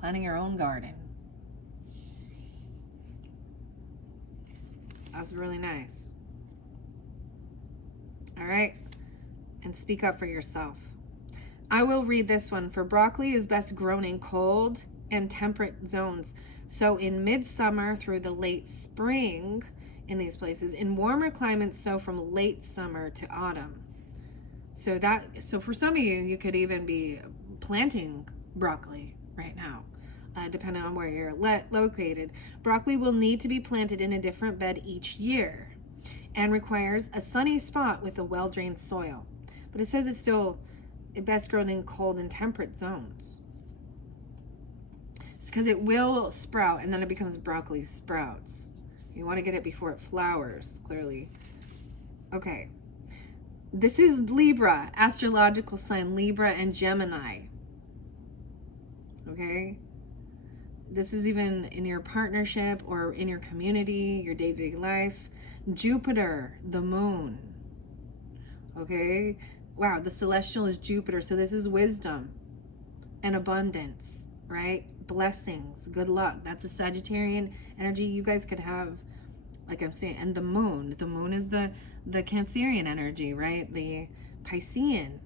planting your own garden. That's really nice. All right. And speak up for yourself. I will read this one. For broccoli is best grown in cold and temperate zones. So in midsummer through the late spring in these places. In warmer climates, so from late summer to autumn. So for some of you, you could even be planting broccoli right now, depending on where you're located. Broccoli will need to be planted in a different bed each year and requires a sunny spot with a well-drained soil. But it says it's still best grown in cold and temperate zones. It's because it will sprout and then it becomes broccoli sprouts. You want to get it before it flowers, clearly. Okay. This is Libra, astrological sign Libra and Gemini. Okay? This is even in your partnership or in your community, your day-to-day life. Jupiter, the moon. Okay? Wow, the celestial is Jupiter, so this is wisdom and abundance, right? Blessings, good luck. That's a Sagittarian energy you guys could have, like I'm saying. And the moon is the Cancerian energy, right? The Piscean.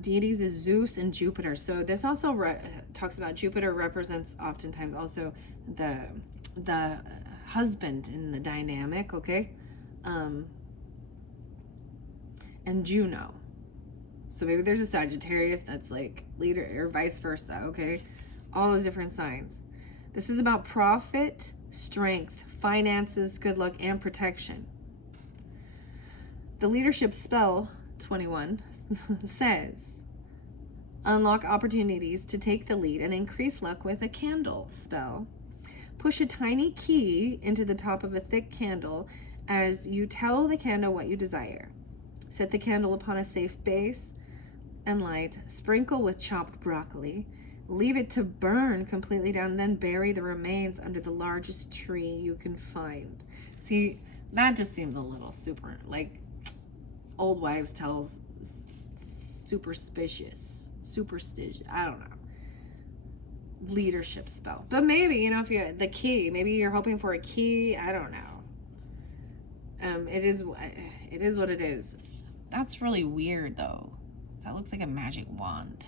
Deities is Zeus and Jupiter. So this also talks about Jupiter represents oftentimes also the husband in the dynamic, okay? And Juno. So maybe there's a Sagittarius that's like leader or vice versa, okay? All those different signs. This is about profit, strength, finances, good luck, and protection. The leadership spell, 21, says, unlock opportunities to take the lead and increase luck with a candle spell. Push a tiny key into the top of a thick candle as you tell the candle what you desire. Set the candle upon a safe base and light. Sprinkle with chopped broccoli. Leave it to burn completely down, and then bury the remains under the largest tree you can find. See, that just seems a little super, like old wives' tales, superstitious, I don't know. Leadership spell. But maybe, you know, if you the key, maybe you're hoping for a key, I don't know. It is what it is. That's really weird though. That looks like a magic wand.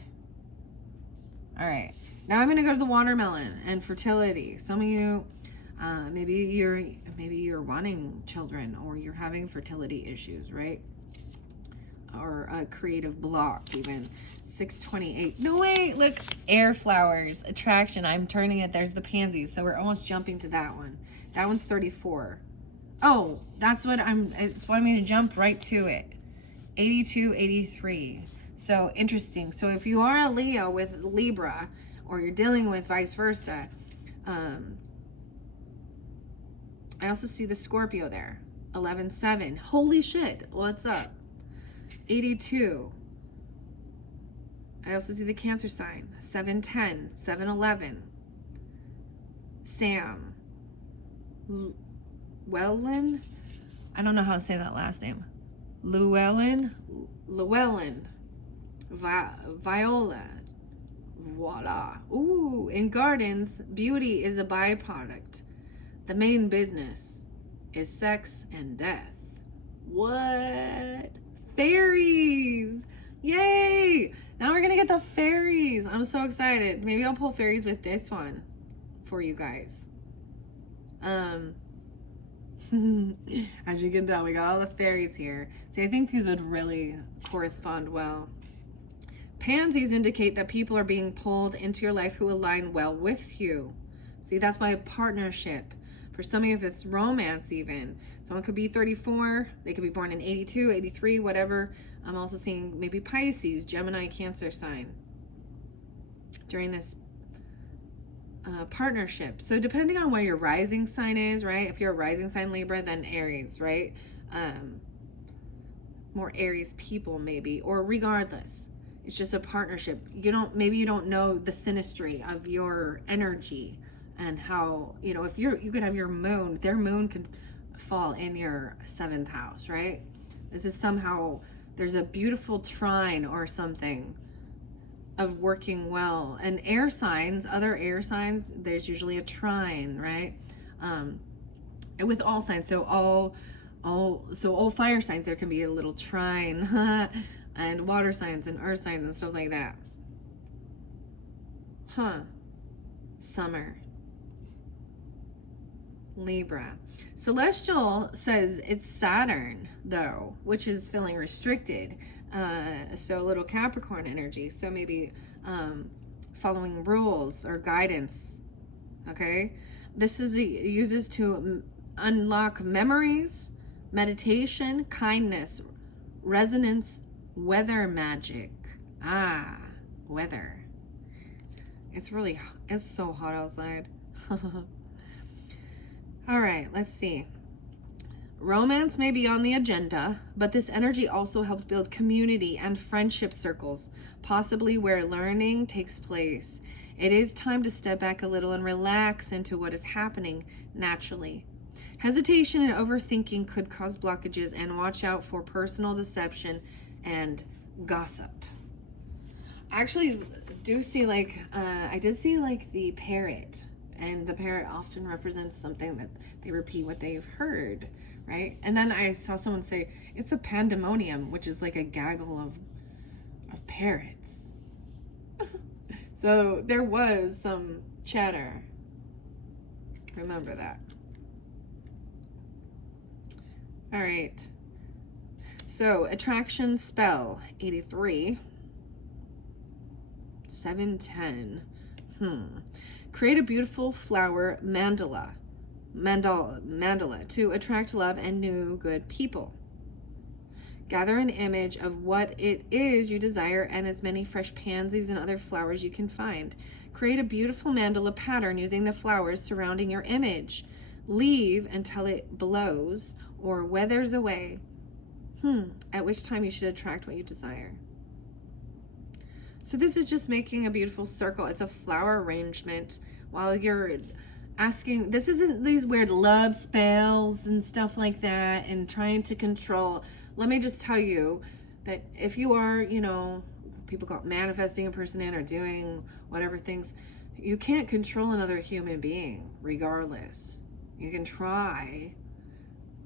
All right, now I'm gonna go to the watermelon and fertility. Some of you, maybe you're wanting children or you're having fertility issues, right? Or a creative block even. 628. No, wait, look, air flowers, attraction. I'm turning it. There's the pansies. So we're almost jumping to that one. That one's 34. Oh, it's what I'm going to jump right to it. 82, 83. So interesting. So if you are a Leo with Libra, or you're dealing with vice versa, I also see the Scorpio there. 11-7. Holy shit. What's up? 82. I also see the Cancer sign. 7-10. 7-11. Sam. Llewellyn? I don't know how to say that last name. Llewellyn. Viola. Voila. Ooh, in gardens, beauty is a byproduct. The main business is sex and death. What? Fairies! Yay! Now we're gonna get the fairies. I'm so excited. Maybe I'll pull fairies with this one for you guys. As you can tell, we got all the fairies here. See, I think these would really correspond well. Pansies indicate that people are being pulled into your life who align well with you. See, that's why a partnership. For some of you, if it's romance even. Someone could be 34. They could be born in 82, 83, whatever. I'm also seeing maybe Pisces, Gemini, Cancer sign during this partnership. So depending on where your rising sign is, right? If you're a rising sign Libra, then Aries, right? More Aries people maybe, or regardless. It's just a partnership. Maybe you don't know the synastry of your energy and how, if you could have your moon, their moon could fall in your 7th house, right? This is somehow, there's a beautiful trine or something of working well. And other air signs, there's usually a trine, right? And with all signs, so all fire signs, there can be a little trine. And water signs and earth signs and stuff like that. summer. Libra. Celestial says it's Saturn, though, which is feeling restricted. So a little Capricorn energy. So maybe following rules or guidance. Okay? This is uses to unlock memories, meditation, kindness, resonance, weather magic. Ah, weather. It's so hot outside. All right, let's see. Romance may be on the agenda, but this energy also helps build community and friendship circles, possibly where learning takes place. It is time to step back a little and relax into what is happening naturally. Hesitation and overthinking could cause blockages, and watch out for personal deception and gossip. I actually do see I did see the parrot, and the parrot often represents something that they repeat what they've heard, right? And then I saw someone say it's a pandemonium, which is like a gaggle of parrots. So there was some chatter. Remember that. All right. So attraction spell 83. 710. Create a beautiful flower mandala to attract love and new good people. Gather an image of what it is you desire and as many fresh pansies and other flowers you can find. Create a beautiful mandala pattern using the flowers surrounding your image. Leave until it blows or weathers away. At which time you should attract what you desire. So this is just making a beautiful circle. It's a flower arrangement while you're asking. This isn't these weird love spells and stuff like that and trying to control. Let me just tell you that if you are, people call it manifesting a person in or doing whatever things, you can't control another human being regardless. You can try,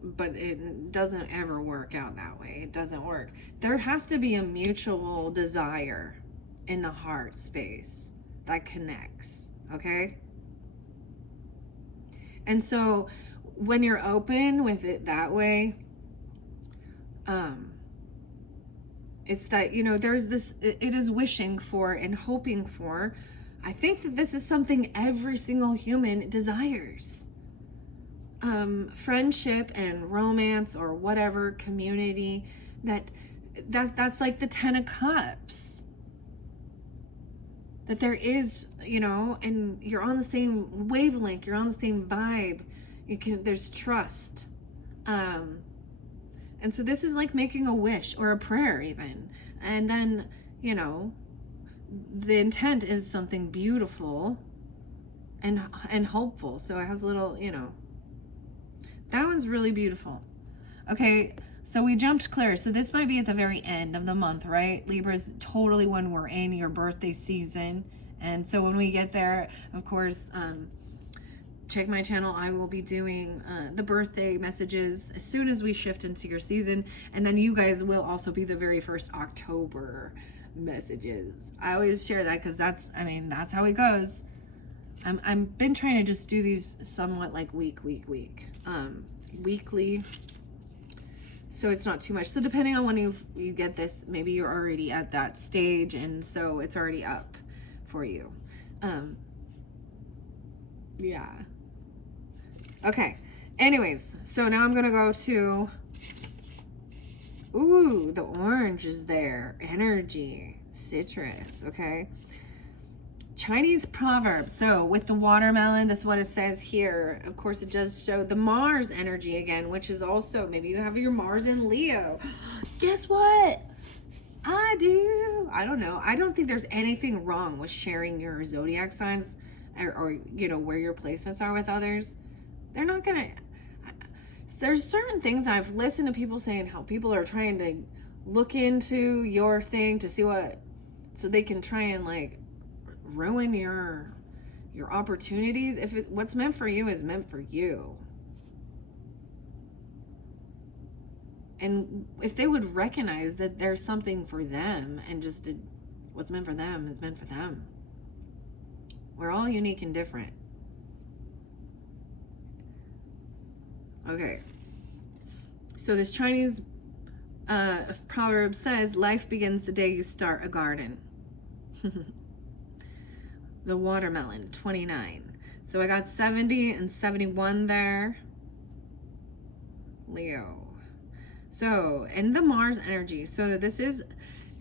but it doesn't ever work out that way. It doesn't work. There has to be a mutual desire in the heart space that connects, okay? And so when you're open with it that way, it's that, there's this, it is wishing for and hoping for. I think that this is something every single human desires. Friendship and romance or whatever, community, that's like the 10 of Cups. That there is, and you're on the same wavelength, you're on the same vibe. There's trust. And so this is like making a wish or a prayer even. And then, the intent is something beautiful and hopeful. So it has a little, that one's really beautiful. Okay, so we jumped clear. So this might be at the very end of the month, right? Libra is totally when we're in your birthday season. And so when we get there, of course, check my channel. I will be doing the birthday messages as soon as we shift into your season. And then you guys will also be the very first October messages. I always share that because that's how it goes. I've been trying to just do these somewhat like weekly. So it's not too much. So depending on when you get this, maybe you're already at that stage, and so it's already up for you. Yeah. Okay. Anyways, so now I'm gonna go to, ooh, the orange is there. Energy, citrus, okay. Chinese proverb. So with the watermelon, that's what it says here. Of course, it does show the Mars energy again, which is also, maybe you have your Mars in Leo. Guess what? I do. I don't know. I don't think there's anything wrong with sharing your zodiac signs or where your placements are with others. They're not going to. There's certain things I've listened to people saying how people are trying to look into your thing to see so they can try and ruin your opportunities. What's meant for you is meant for you. And if they would recognize that there's something for them and just what's meant for them is meant for them, We're all unique and different. Okay. So this Chinese proverb says, life begins the day you start a garden. The watermelon, 29. So I got 70 and 71 there. Leo. So, and the Mars energy. So this is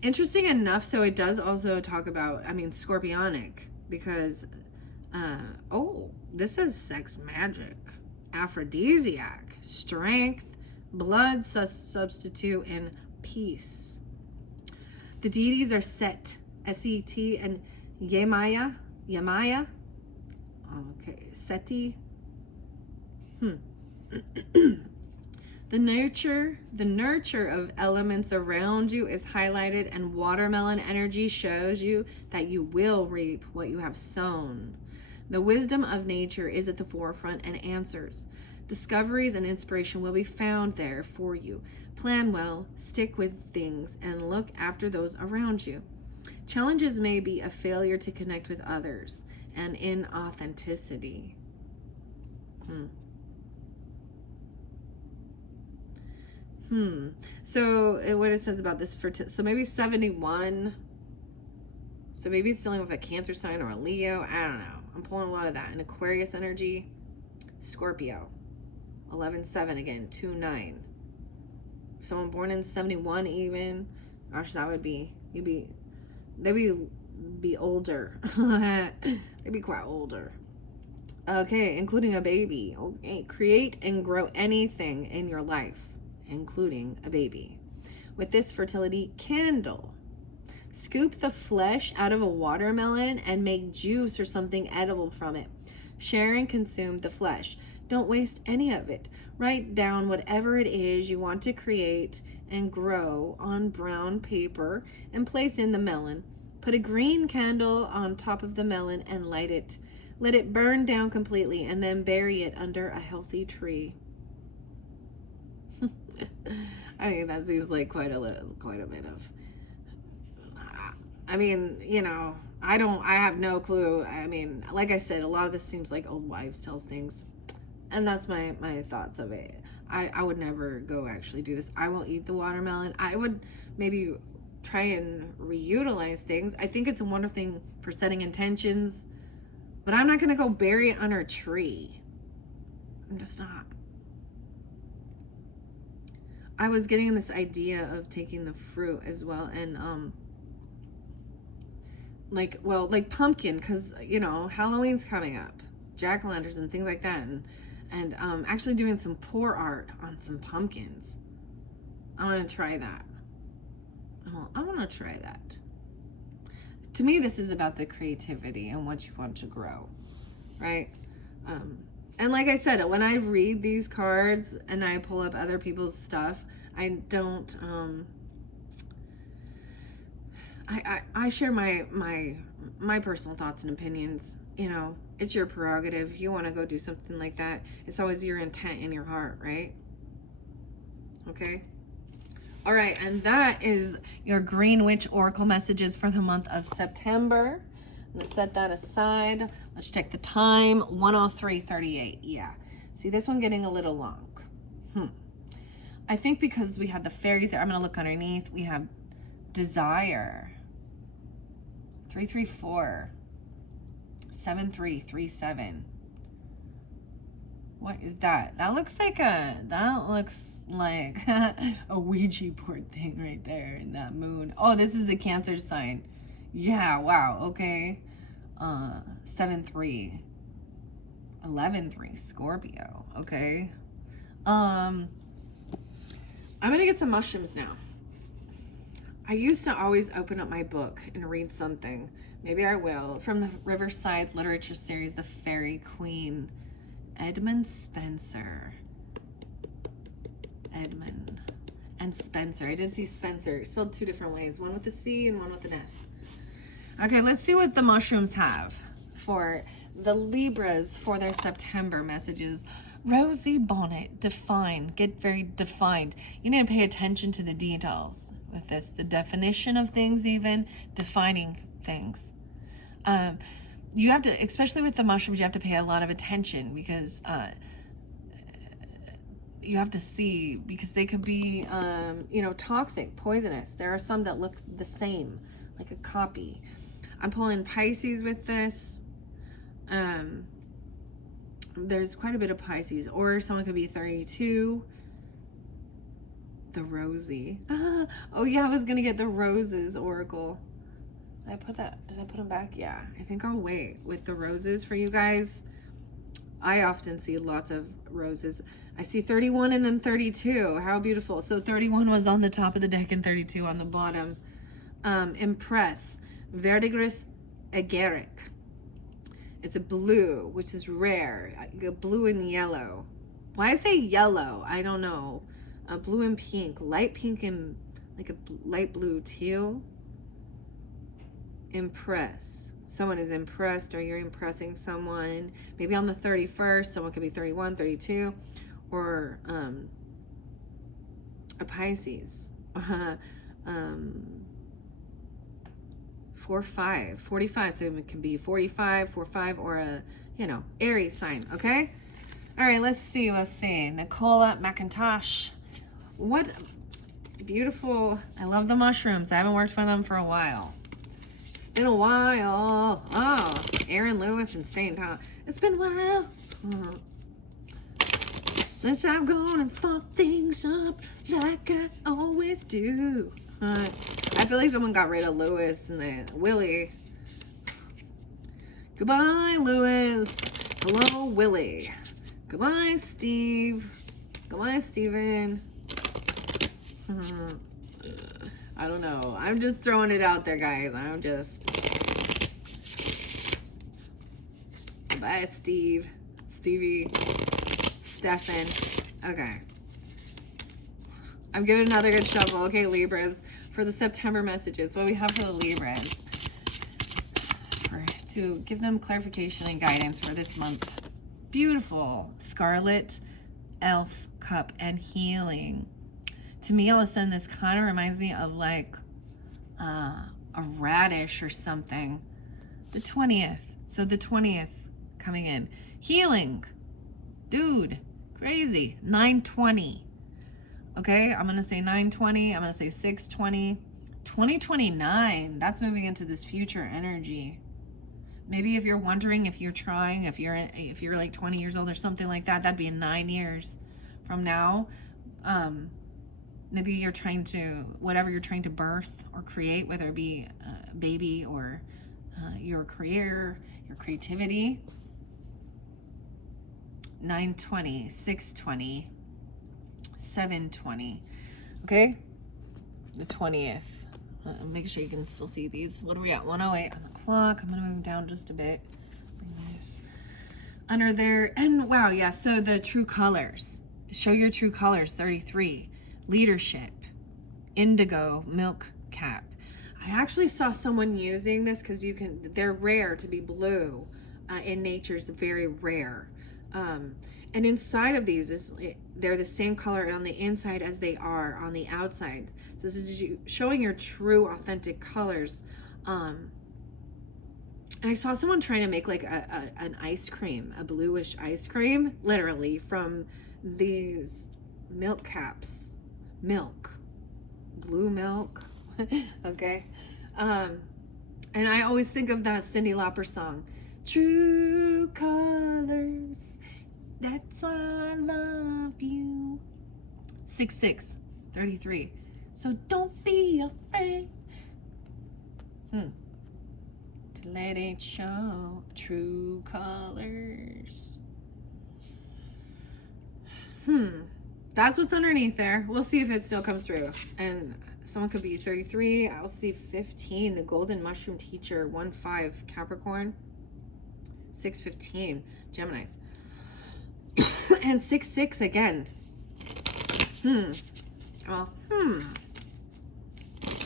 interesting enough. So it does also talk about, scorpionic, because, this is sex magic, aphrodisiac, strength, blood substitute, and peace. The deities are Set, S-E-T, and Yemaya. Okay, Seti. The nurture of elements around you is highlighted, and watermelon energy shows you that you will reap what you have sown. The wisdom of nature is at the forefront, and answers, discoveries, and inspiration will be found there for you. Plan well, stick with things, and look after those around you. Challenges may be a failure to connect with others and inauthenticity. So what it says about this so maybe 71. So maybe it's dealing with a Cancer sign or a Leo. I don't know. I'm pulling a lot of that. An Aquarius energy. Scorpio. 11-7 again. 2-9. Someone born in 71 even. Gosh, that would be, they'd be older. They'd be quite older. Okay, including a baby. Okay, create and grow anything in your life, including a baby. With this fertility candle, scoop the flesh out of a watermelon and make juice or something edible from it. Share and consume the flesh. Don't waste any of it. Write down whatever it is you want to create and grow on brown paper and place in the melon. Put a green candle on top of the melon and light it. Let it burn down completely and then bury it under a healthy tree. That seems like quite a bit of, I have no clue. Like I said, a lot of this seems like old wives' tales things. And that's my thoughts of it. I would never go actually do this. I will eat the watermelon. I would maybe try and reutilize things. I think it's a wonderful thing for setting intentions, but I'm not going to go bury it under a tree. I'm just not. I was getting this idea of taking the fruit as well, and like pumpkin, because Halloween's coming up, jack-o'-lanterns and things like that, and actually doing some pour art on some pumpkins. I want to try that. I want to try that. To me, this is about the creativity and what you want to grow, right? And like I said, when I read these cards and I pull up other people's stuff, I don't, I share my personal thoughts and opinions. It's your prerogative. If you want to go do something like that, it's always your intent in your heart, right? Okay. All right, and that is your Green Witch Oracle messages for the month of September. I'm going to set that aside. Let's check the time. 1:03:38. Yeah. See, this one getting a little long. I think because we have the fairies there, I'm going to look underneath. We have desire. 334. 7337. What is that? That looks like a Ouija board thing right there in that moon. Oh, this is the Cancer sign. Yeah, wow, okay. 7-3. 11-3, Scorpio, okay. I'm gonna get some mushrooms now. I used to always open up my book and read something. Maybe I will. From the Riverside Literature Series, The Fairy Queen. Edmund Spencer. Edmund and Spencer. I did see Spencer spelled two different ways, one with a C and one with an S. Okay, let's see what the mushrooms have for the Libras for their September messages. Rosy bonnet, define, get very defined. You need to pay attention to the details with this, the definition of things, even defining things. you have to, especially with the mushrooms, you have to pay a lot of attention because you have to see, because they could be, toxic, poisonous. There are some that look the same, like a copy. I'm pulling Pisces with this. There's quite a bit of Pisces, or someone could be 32. The Rosy. Oh yeah, I was gonna get the Roses Oracle. Did I put them back? Yeah, I think I'll wait with the roses for you guys. I often see lots of roses. I see 31 and then 32. How beautiful. So 31 was on the top of the deck and 32 on the bottom. Impress. Verdigris agaric. It's a blue, which is rare. Blue and yellow. Why I say yellow, I don't know. Blue and pink. Light pink and like a light blue teal. Impress. Someone is impressed, or you're impressing someone. Maybe on the 31st, someone could be 31, 32, or a Pisces. 45, so it can be 45, 45, or a, Aries sign, okay? All right, let's see. Nicola McIntosh. What beautiful, I love the mushrooms. I haven't worked with them for a while. It's been a while. Oh, Aaron Lewis and Stain Tom. It's been a while since I've gone and fucked things up like I always do. I feel like someone got rid of Lewis and then Willie. Goodbye, Lewis. Hello, Willie. Goodbye, Steve. Goodbye, Steven. I don't know. I'm just throwing it out there, guys. Bye, Steve. Stevie. Stefan. Okay. I'm giving another good shuffle. Okay, Libras. For the September messages, what we have for the Libras. To give them clarification and guidance for this month. Beautiful. Scarlet, Elf, Cup, and Healing. To me, all of a sudden, this kind of reminds me of like a radish or something. The 20th. So the 20th coming in. Healing. Dude, crazy. 920. Okay, I'm going to say 920. I'm going to say 620. 2029. That's moving into this future energy. Maybe if you're wondering if you're trying, if you're like 20 years old or something like that, that'd be in 9 years from now. Maybe you're trying to, whatever you're trying to birth or create, whether it be a baby or your career, your creativity. 920, 620, 720. Okay? The 20th. Make sure you can still see these. What are we at? 108 on the clock. I'm going to move them down just a bit. Nice. Under there. And wow, yeah. So the true colors. Show your true colors. 33. Leadership. Indigo. Milk cap. I actually saw someone using this because they're rare to be blue. In nature is very rare. And inside of these they're the same color on the inside as they are on the outside. So this is you showing your true authentic colors. And I saw someone trying to make like an ice cream, a bluish ice cream, literally from these milk caps. Milk. Blue milk. Okay. And I always think of that Cyndi Lauper song, True Colors. That's why I love you. 6'6", 33. So don't be afraid to let it show true colors. That's what's underneath there. We'll see if it still comes through. And someone could be 33. I'll see 15. The Golden Mushroom Teacher. 1-5 Capricorn. 6-15 Geminis. And 6-6 again. Well,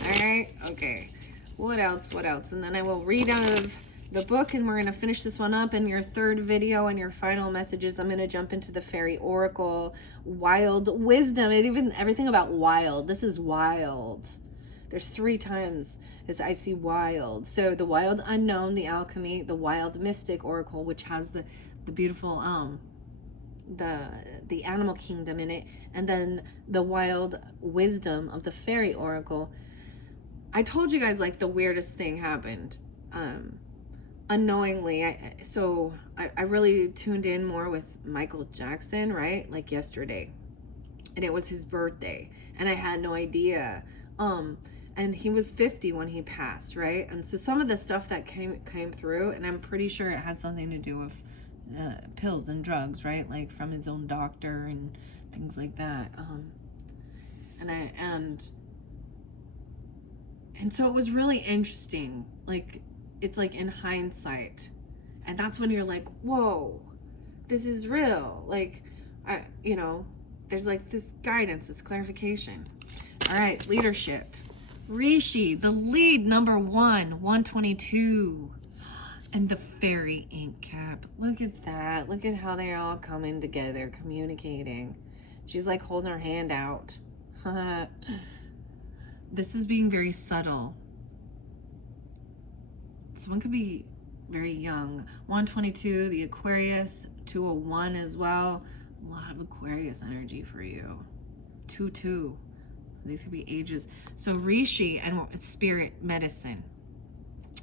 Alright, okay. What else? And then I will read out of the book and we're going to finish this one up. In your third video and your final messages, I'm going to jump into the Fairy Oracle. Wild Wisdom. Everything about wild. This is wild. There's 3 times as I see wild. So the wild unknown, the alchemy, the wild mystic oracle, which has the beautiful the animal kingdom in it, and then the wild wisdom of the fairy oracle. I told you guys like the weirdest thing happened. Unknowingly, I really tuned in more with Michael Jackson, right? Like yesterday. And it was his birthday. And I had no idea. And he was 50 when he passed, right? And so some of the stuff that came through, and I'm pretty sure it had something to do with pills and drugs, right? Like from his own doctor and things like that. And so it was really interesting. Like, it's like in hindsight. And that's when you're like, whoa, this is real. Like, there's like this guidance, this clarification. All right, leadership. Rishi, the lead, number 122. And the fairy ink cap. Look at that. Look at how they're all coming together, communicating. She's like holding her hand out. This is being very subtle. Someone could be very young. 122, the Aquarius, 201 as well. A lot of Aquarius energy for you. 22. These could be ages. So Rishi and spirit medicine.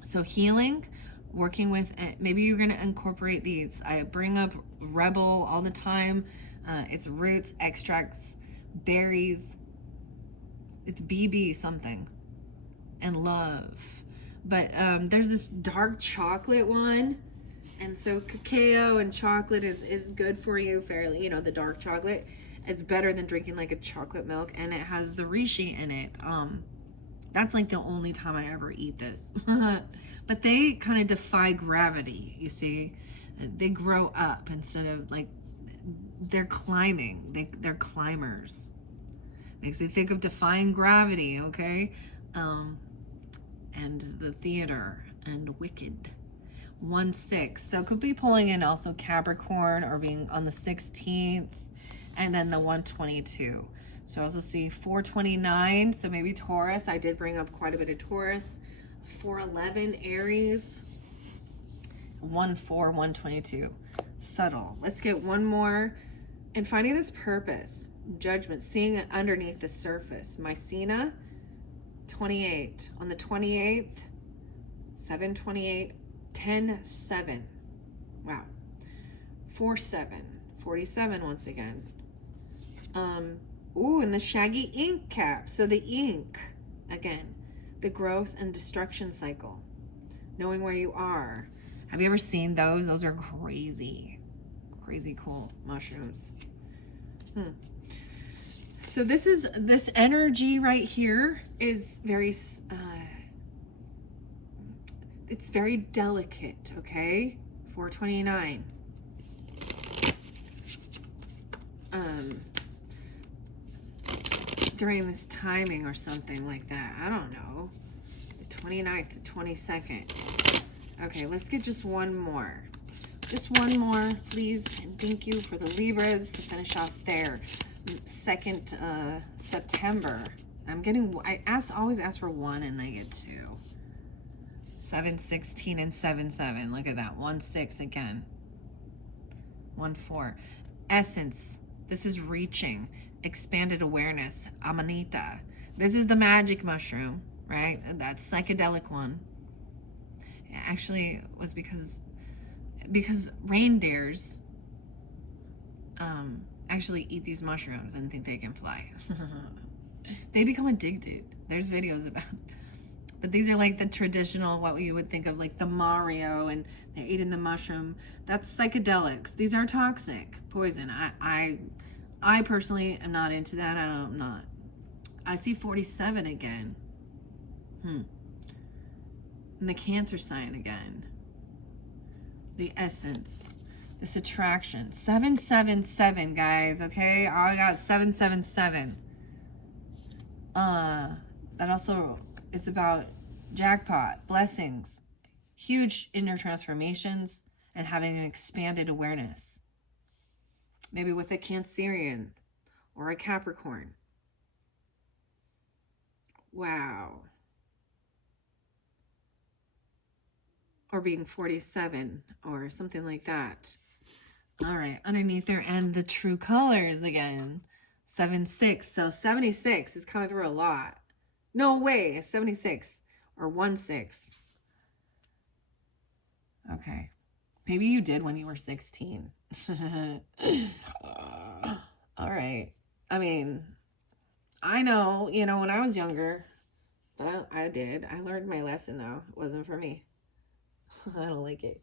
So healing, working with, maybe you're going to incorporate these. I bring up Rebel all the time. It's roots, extracts, berries. It's BB something. And love. But there's this dark chocolate one. And so cacao and chocolate is good for you fairly. The dark chocolate. It's better than drinking like a chocolate milk. And it has the reishi in it. That's like the only time I ever eat this. But they kind of defy gravity, you see. They grow up instead of like, they're climbing. They're climbers. Makes me think of defying gravity, okay? And the theater and Wicked. 1-6. So could be pulling in also Capricorn or being on the 16th. And then the 122. So I also see 429. So maybe Taurus. I did bring up quite a bit of Taurus. 411 Aries. 122. Subtle. Let's get one more. And finding this purpose. Judgment. Seeing it underneath the surface. Mycena. 28. On the 28th. 728. 10-7. Wow. 4-7. 47 once again. And the shaggy ink cap. So the ink, again, the growth and destruction cycle. Knowing where you are. Have you ever seen those? Those are crazy. Crazy cool mushrooms. So this energy right here is very, it's very delicate, okay? 429. During this timing or something like that. I don't know. The 29th, the 22nd. Okay, let's get just one more. Just one more, please. And thank you for the Libras to finish off their 2nd September. Always ask for 1 and I get 2. 7, 16, and 7, 7. Look at that. 1, 6 again. 1, 4. Essence. This is reaching. Expanded awareness. Amanita. This is the magic mushroom, right? That psychedelic one. It actually was because reindeers actually eat these mushrooms and think they can fly. They become addicted. There's videos about it. But these are like the traditional, what you would think of like the Mario, and they're eating the mushroom. That's psychedelics. These are toxic, poison. I personally am not into that. I'm not. I see 47 again. And the Cancer sign again. The essence. This attraction. 777, guys, okay? I got 777. That also is about jackpot, blessings, huge inner transformations, and having an expanded awareness. Maybe with a Cancerian or a Capricorn. Wow. Or being 47 or something like that. All right, underneath there, and the true colors again. 7-6. So 76 is coming through a lot. No way, 76 or 1-6. Okay. Maybe you did when you were 16. All right. I mean, I know, when I was younger, but I did. I learned my lesson though. It wasn't for me. I don't like it.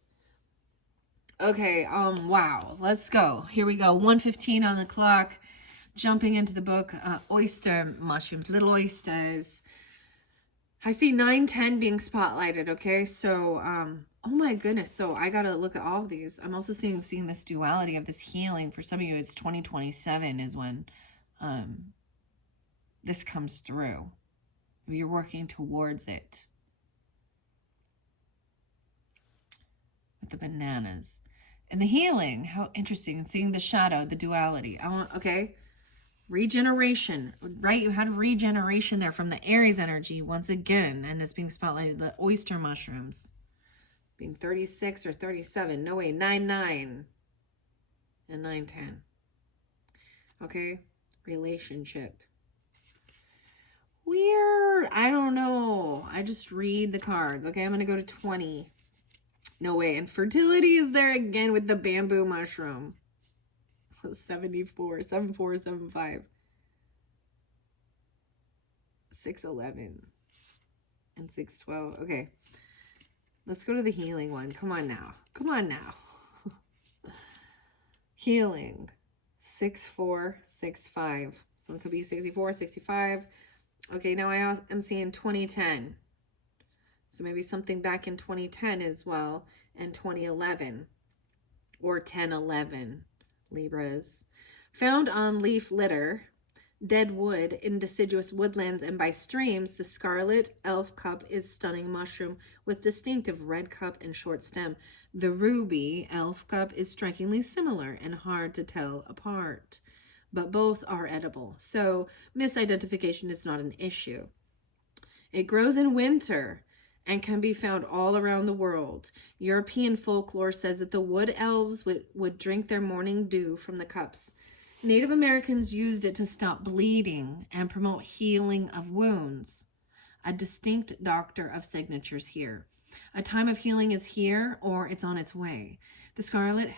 Okay, wow. Let's go. Here we go. 1:15 on the clock. Jumping into the book, oyster mushrooms, little oysters. I see 9-10 being spotlighted, okay? So, oh my goodness. So I got to look at all of these. I'm also seeing this duality of this healing. For some of you, it's 2027 is when this comes through. You're working towards it. With the bananas. And the healing, how interesting. And seeing the shadow, the duality. Okay. Regeneration, right? You had regeneration there from the Aries energy once again, and it's being spotlighted. The oyster mushrooms being 36 or 37. No way, 9-9 and 9-10. Okay, relationship. Weird. I don't know. I just read the cards. Okay, I'm gonna go to 20. No way. And fertility is there again with the bamboo mushroom. 74, 74, 75. 6-11 and 6-12. Okay, let's go to the healing one. Come on now. Healing 6-4, 6-5. So it could be 64, 65. Okay, now I am seeing 2010. So maybe something back in 2010 as well, and 2011 or 10-11. Libras. Found on leaf litter, dead wood in deciduous woodlands and by streams, the scarlet elf cup is stunning mushroom with distinctive red cup and short stem. The ruby elf cup is strikingly similar and hard to tell apart, but both are edible, so misidentification is not an issue. It grows in winter and can be found all around the world. European folklore says that the wood elves would drink their morning dew from the cups. Native Americans used it to stop bleeding and promote healing of wounds. A distinct doctor of signatures here. A time of healing is here or it's on its way. The scarlet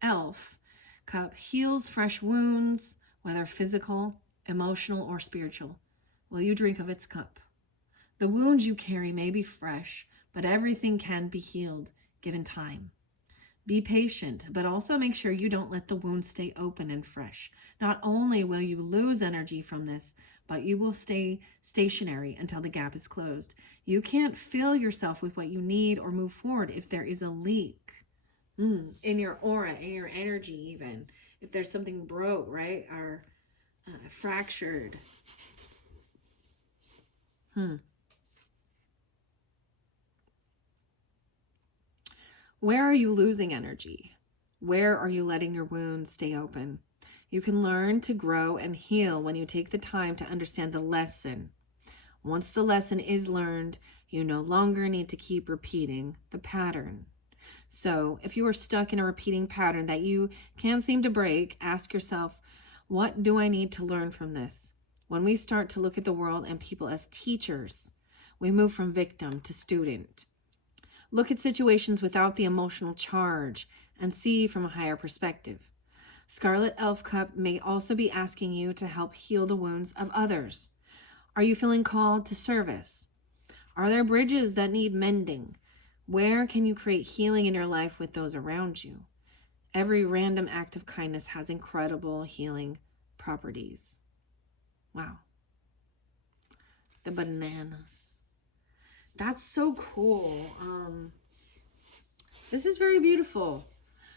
elf cup heals fresh wounds, whether physical, emotional, or spiritual. Will you drink of its cup? The wounds you carry may be fresh, but everything can be healed given time. Be patient, but also make sure you don't let the wound stay open and fresh. Not only will you lose energy from this, but you will stay stationary until the gap is closed. You can't fill yourself with what you need or move forward if there is a leak in your aura, in your energy even. If there's something broke, right, or fractured. Where are you losing energy? Where are you letting your wounds stay open? You can learn to grow and heal when you take the time to understand the lesson. Once the lesson is learned, you no longer need to keep repeating the pattern. So if you are stuck in a repeating pattern that you can't seem to break, ask yourself, what do I need to learn from this? When we start to look at the world and people as teachers, we move from victim to student. Look at situations without the emotional charge and see from a higher perspective. Scarlet Elf Cup may also be asking you to help heal the wounds of others. Are you feeling called to service? Are there bridges that need mending? Where can you create healing in your life with those around you? Every random act of kindness has incredible healing properties. Wow. The bananas. That's so cool. This is very beautiful.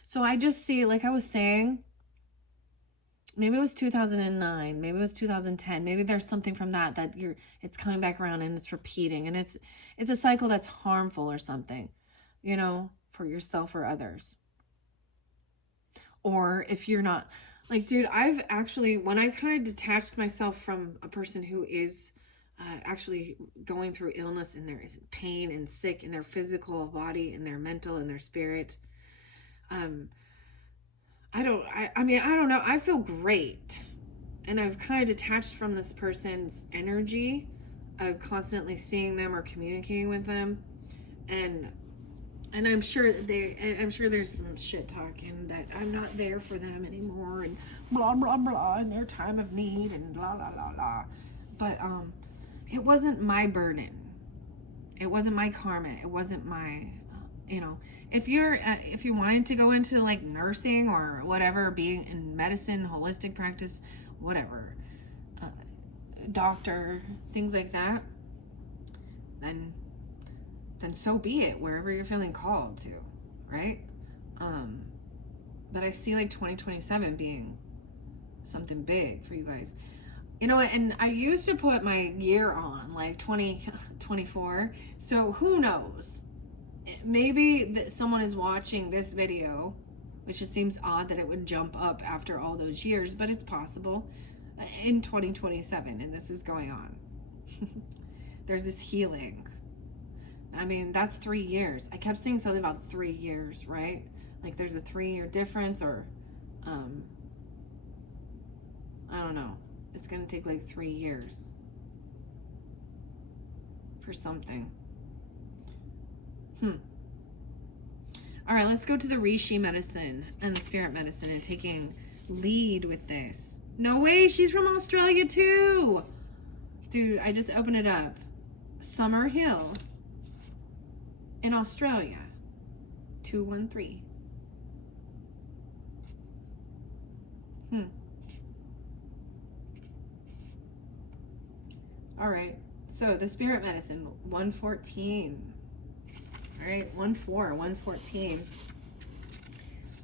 So I just see, like I was saying, maybe it was 2009, maybe it was 2010, maybe there's something from that it's coming back around and it's repeating, and it's a cycle that's harmful or something, for yourself or others. Or if you're not, like, dude, I've actually, when I kind of detached myself from a person who is actually going through illness, and their pain and sick in their physical body, in their mental, and their spirit. um I mean, I don't know, I feel great, and I've kind of detached from this person's energy of constantly seeing them or communicating with them. And I'm sure there's some shit talking that I'm not there for them anymore, and blah blah blah in their time of need, and blah blah blah blah. But it wasn't my burden. It wasn't my karma. It wasn't my, if you wanted to go into like nursing or whatever, being in medicine, holistic practice, whatever, doctor, things like that, then so be it, wherever you're feeling called to, right? But I see like 2027 being something big for you guys. And I used to put my year on like 2024. So who knows? Maybe someone is watching this video, which it seems odd that it would jump up after all those years, but it's possible, in 2027, and this is going on. There's this healing. I mean, that's 3 years. I kept saying something about 3 years, right? Like there's a 3-year difference, or I don't know. It's going to take like 3 years for something. All right, let's go to the Rishi medicine and the spirit medicine and taking lead with this. No way, she's from Australia too. Dude, I just opened it up. Summer Hill in Australia, 213. All right, so the spirit medicine, 114. All right, 114.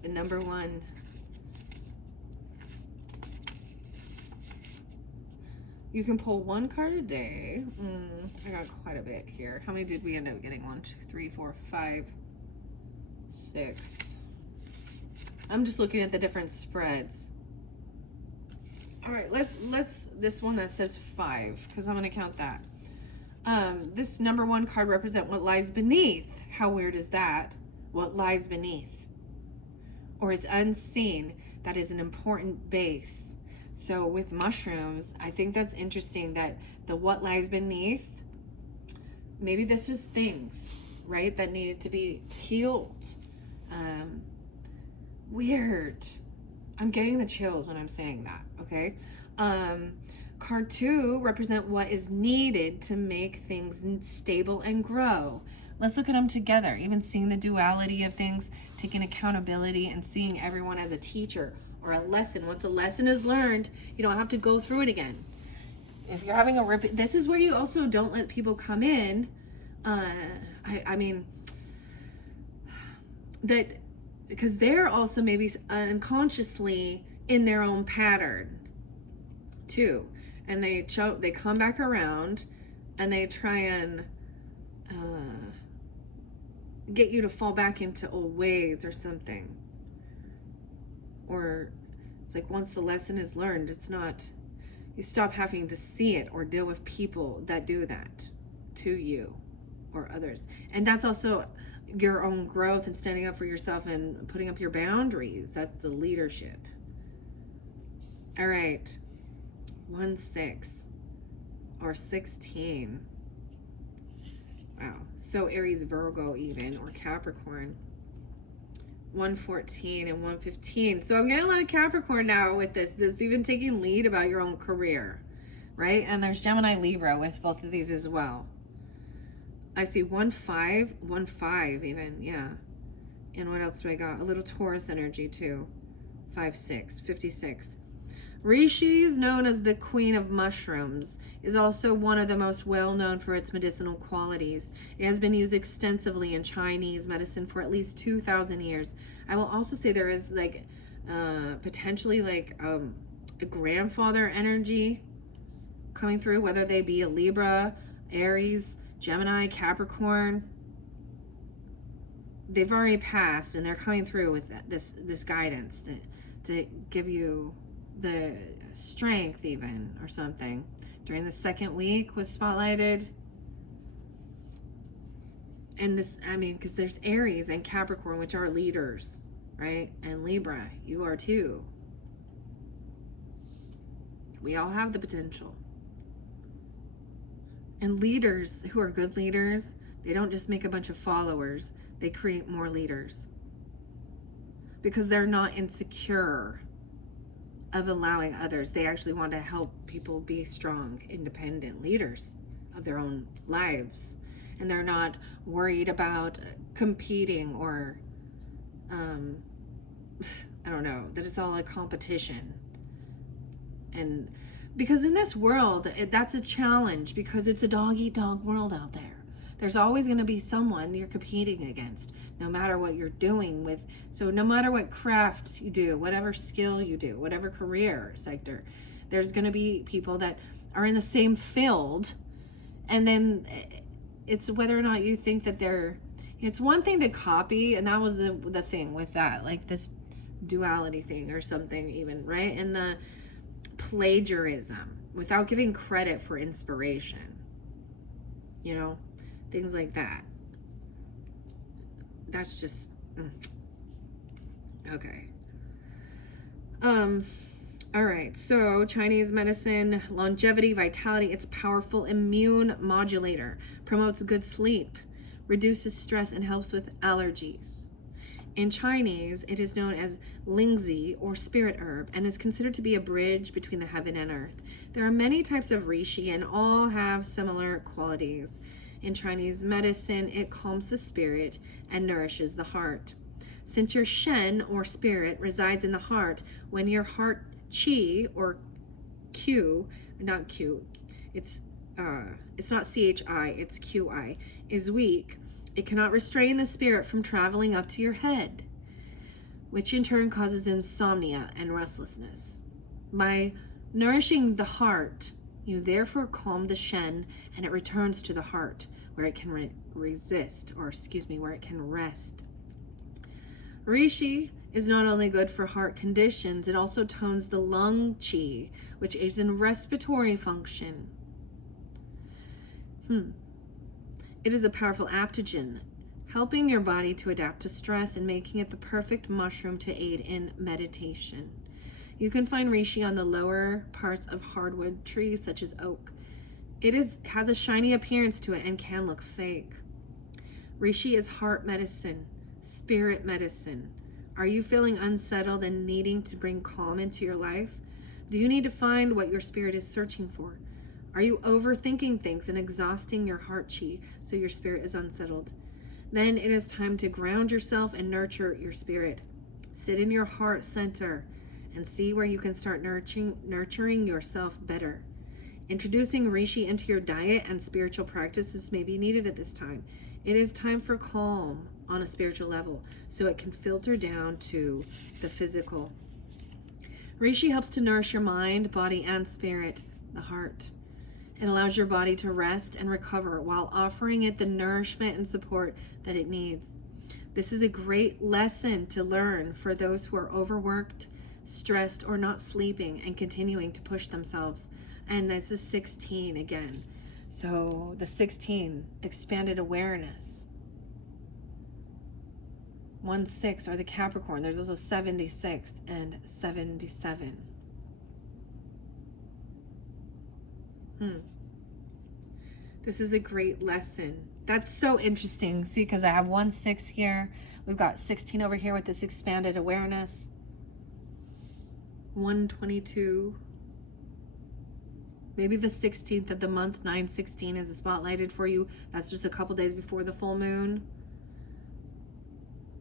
The number one. You can pull one card a day. I got quite a bit here. How many did we end up getting? 1, 2, 3, 4, 5, 6. I'm just looking at the different spreads. All right, let's this one that says 5, because I'm gonna count that. This number 1 card represent what lies beneath. How weird is that? What lies beneath, or it's unseen. That is an important base. So with mushrooms, I think that's interesting that the what lies beneath, maybe this was things, right, that needed to be healed. Weird. I'm getting the chills when I'm saying that, okay? Card 2 represent what is needed to make things stable and grow. Let's look at them together, even seeing the duality of things, taking accountability, and seeing everyone as a teacher or a lesson. Once a lesson is learned, you don't have to go through it again. If you're having a this is where you also don't let people come in. I mean, that because they're also maybe unconsciously in their own pattern too, and they come back around and they try and get you to fall back into old ways or something. Or it's like once the lesson is learned, it's not, you stop having to see it or deal with people that do that to you or others. And that's also your own growth and standing up for yourself and putting up your boundaries. That's the leadership. All right, 1-6 or 16. Wow. So Aries, Virgo, even, or Capricorn. 114 and 115. So I'm getting a lot of Capricorn now with this even taking lead about your own career, right? And there's Gemini, Libra with both of these as well. I see 1-5 even, yeah. And what else do I got? A little Taurus energy too. 5-6, 56. Rishi is known as the Queen of Mushrooms, is also one of the most well known for its medicinal qualities. It has been used extensively in Chinese medicine for at least 2,000 years. I will also say there is like potentially like a grandfather energy coming through, whether they be a Libra, Aries, Gemini, Capricorn. They've already passed and they're coming through with this guidance to give you the strength even or something during the second week was spotlighted. And this, I mean, because there's Aries and Capricorn, which are leaders, right? And Libra, you are too. We all have the potential. And leaders who are good leaders, they don't just make a bunch of followers, they create more leaders. Because they're not insecure of allowing others. They actually want to help people be strong, independent leaders of their own lives. And they're not worried about competing or, I don't know, that it's all a competition. And because in this world, that's a challenge, because it's a dog-eat-dog world out there. There's always going to be someone you're competing against, no matter what you're doing with. So no matter what craft you do, whatever skill you do, whatever career sector, there's going to be people that are in the same field. And then it's whether or not you think that it's one thing to copy. And that was the thing with that, like this duality thing or something even, right? And the plagiarism without giving credit for inspiration, things like that. That's just okay. All right, so Chinese medicine, longevity, vitality. It's a powerful immune modulator, promotes good sleep, reduces stress, and helps with allergies. In Chinese, it is known as lingzi or spirit herb and is considered to be a bridge between the heaven and earth. There are many types of reishi and all have similar qualities. In Chinese medicine, it calms the spirit and nourishes the heart. Since your shen or spirit resides in the heart, when your heart qi or q, not q, it's not chi, it's qi, is weak, it cannot restrain the spirit from traveling up to your head, which in turn causes insomnia and restlessness. By nourishing the heart, you therefore calm the shen and it returns to the heart where it can where it can rest. Reishi is not only good for heart conditions, it also tones the lung qi, which aids in respiratory function. It is a powerful aptogen, helping your body to adapt to stress and making it the perfect mushroom to aid in meditation. You can find reishi on the lower parts of hardwood trees such as oak. It has a shiny appearance to it and can look fake. Reishi is heart medicine, spirit medicine. Are you feeling unsettled and needing to bring calm into your life? Do you need to find what your spirit is searching for? Are you overthinking things and exhausting your heart chi so your spirit is unsettled? Then it is time to ground yourself and nurture your spirit. Sit in your heart center and see where you can start nurturing yourself better. Introducing reishi into your diet and spiritual practices may be needed at this time. It is time for calm on a spiritual level so it can filter down to the physical. Reishi helps to nourish your mind, body, and spirit, the heart. It allows your body to rest and recover while offering it the nourishment and support that it needs. This is a great lesson to learn for those who are overworked, stressed, or not sleeping and continuing to push themselves. And this is 16 again. So the 16, expanded awareness. 1-6 are the Capricorn. There's also 76 and 77. This is a great lesson. That's so interesting. See, because I have 1-6 here. We've got 16 over here with this expanded awareness. 122. Maybe the 16th of the month, 9/16 is spotlighted for you. That's just a couple days before the full moon.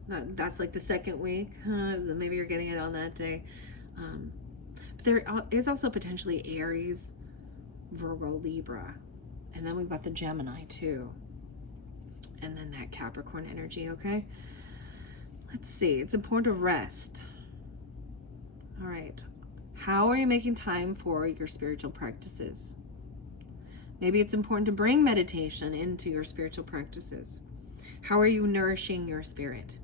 That's like the second week. Maybe you're getting it on that day. But there is also potentially Aries, Virgo, Libra. And then we've got the Gemini too. And then that Capricorn energy, okay? Let's see. It's important to rest. All right. How are you making time for your spiritual practices? Maybe it's important to bring meditation into your spiritual practices. How are you nourishing your spirit?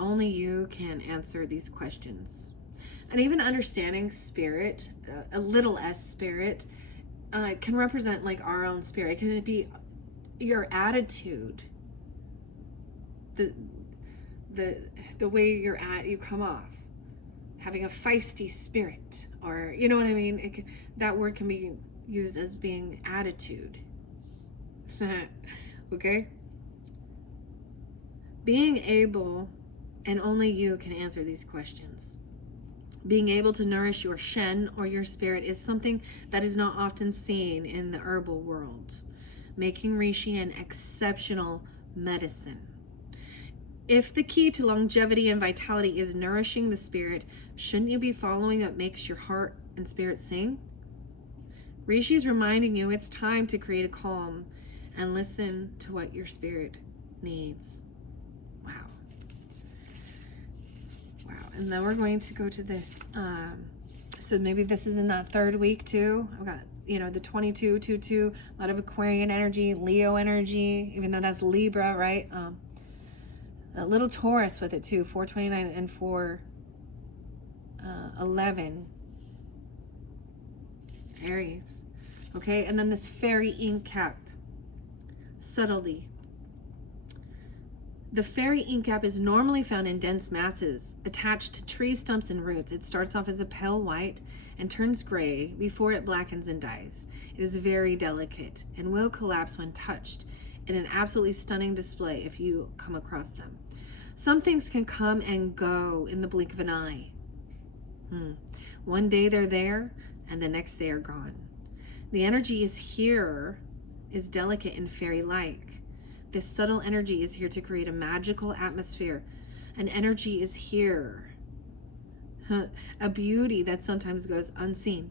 Only you can answer these questions. And even understanding spirit, a little s spirit, can represent like our own spirit. Can it be your attitude, the the way you come off, having a feisty spirit, or you know what I mean? That word can be used as being attitude. Okay? Being able, and only you can answer these questions. Being able to nourish your Shen or your spirit is something that is not often seen in the herbal world, making Reishi an exceptional medicine. If the key to longevity and vitality is nourishing the spirit, shouldn't you be following what makes your heart and spirit sing? Reishi is reminding you it's time to create a calm and listen to what your spirit needs. Wow. Wow. And then we're going to go to this. So maybe this is in that third week too. I've got, the 22, a lot of Aquarian energy, Leo energy, even though that's Libra, right? A little Taurus with it too, 429 and 411. Aries. Okay, and then this fairy ink cap. Subtlety. The fairy ink cap is normally found in dense masses, attached to tree stumps and roots. It starts off as a pale white and turns gray before it blackens and dies. It is very delicate and will collapse when touched, in an absolutely stunning display if you come across them. Some things can come and go in the blink of an eye. One day they're there, and the next they are gone. The energy is delicate and fairy-like. This subtle energy is here to create a magical atmosphere. An energy is here. A beauty that sometimes goes unseen.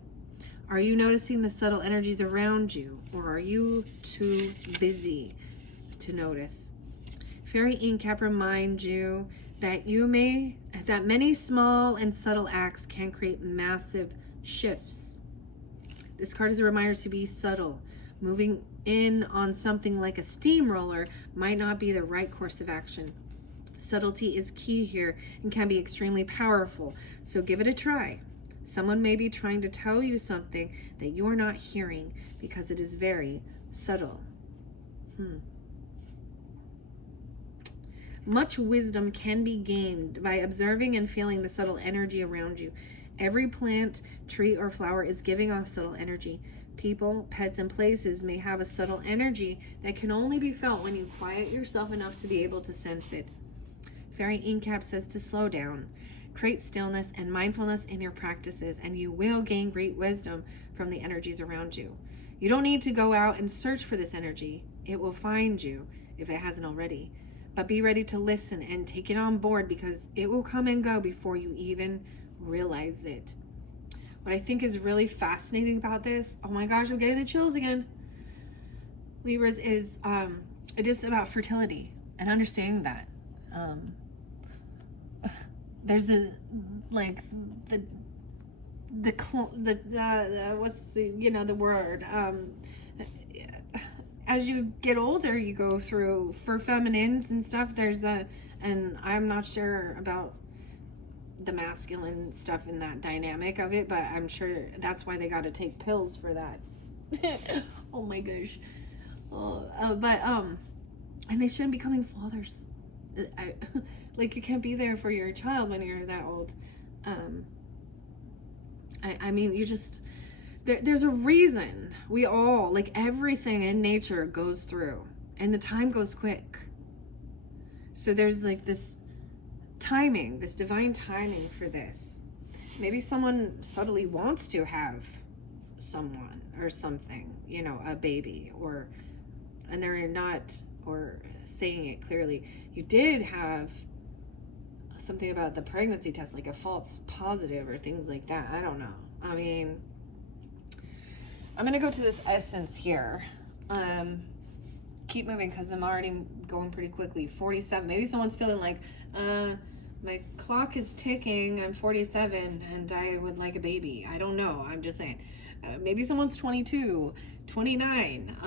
Are you noticing the subtle energies around you, or are you too busy to notice? Fairy ink cap reminds you that many small and subtle acts can create massive shifts. This card is a reminder to be subtle. Moving in on something like a steamroller might not be the right course of action. Subtlety is key here and can be extremely powerful, so give it a try. Someone may be trying to tell you something that you're not hearing because it is very subtle. Much wisdom can be gained by observing and feeling the subtle energy around you. Every plant, tree, or flower is giving off subtle energy. People, pets, and places may have a subtle energy that can only be felt when you quiet yourself enough to be able to sense it. Fairy ink cap says to slow down. Create stillness and mindfulness in your practices, and you will gain great wisdom from the energies around you. You don't need to go out and search for this energy. It will find you if it hasn't already. But be ready to listen and take it on board, because it will come and go before you even realize it. What I think is really fascinating about this, oh my gosh, I'm getting the chills again. Libras is, it is about fertility and understanding that. There's what's the word, as you get older, you go through, for feminines and stuff, and I'm not sure about the masculine stuff in that dynamic of it, but I'm sure that's why they got to take pills for that. Oh my gosh. And they shouldn't be becoming fathers. Like, you can't be there for your child when you're that old. I mean, you just, there's a reason we all, like, everything in nature goes through, and the time goes quick. So there's like this timing, this divine timing for this. Maybe someone subtly wants to have someone or something, a baby, and they're not, or saying it clearly. You did have something about the pregnancy test, like a false positive or things like that. I don't know. I mean, I'm gonna go to this essence here. Keep moving, because I'm already going pretty quickly. 47. Maybe someone's feeling like, my clock is ticking. I'm 47 and I would like a baby. I don't know. I'm just saying. Maybe someone's 22, 29.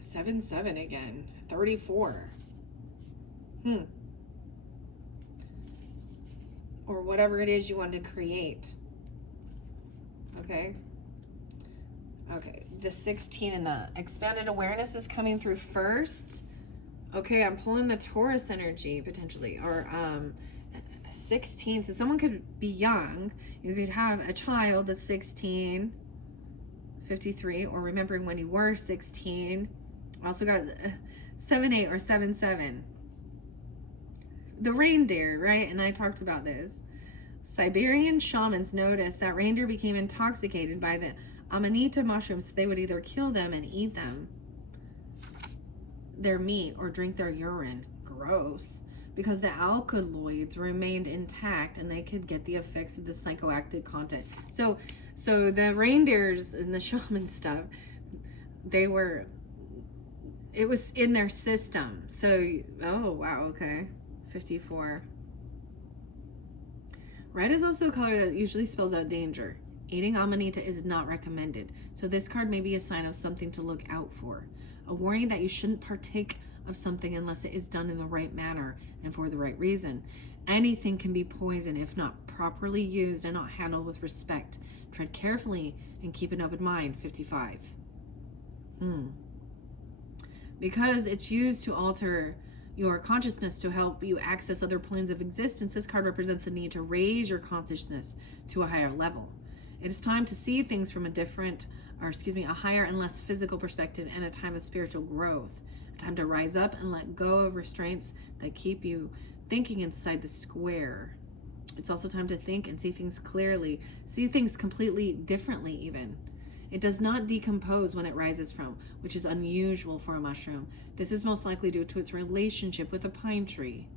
7 again. 34. Or whatever it is you want to create. Okay? Okay, the 16 and the expanded awareness is coming through first. Okay, I'm pulling the Taurus energy potentially, or 16. So someone could be young. You could have a child that's 16, 53, or remembering when you were 16. Also got 7-8 or 7-7. The reindeer, right? And I talked about this. Siberian shamans noticed that reindeer became intoxicated by the amanita mushrooms. They would either kill them and eat them, their meat, or drink their urine. Gross. Because the alkaloids remained intact and they could get the effects of the psychoactive content. So the reindeers and the shaman stuff, it was in their system. So, oh wow, okay. 54. Red is also a color that usually spells out danger. Eating amanita is not recommended. So this card may be a sign of something to look out for. A warning that you shouldn't partake of something unless it is done in the right manner and for the right reason. Anything can be poison if not properly used and not handled with respect. Tread carefully and keep an open mind. 55. Because it's used to alter your consciousness to help you access other planes of existence, this card represents the need to raise your consciousness to a higher level. It is time to see things from a higher and less physical perspective, and a time of spiritual growth. A time to rise up and let go of restraints that keep you thinking inside the square. It's also time to think and see things clearly, see things completely differently even. It does not decompose when it rises from, which is unusual for a mushroom. This is most likely due to its relationship with a pine tree,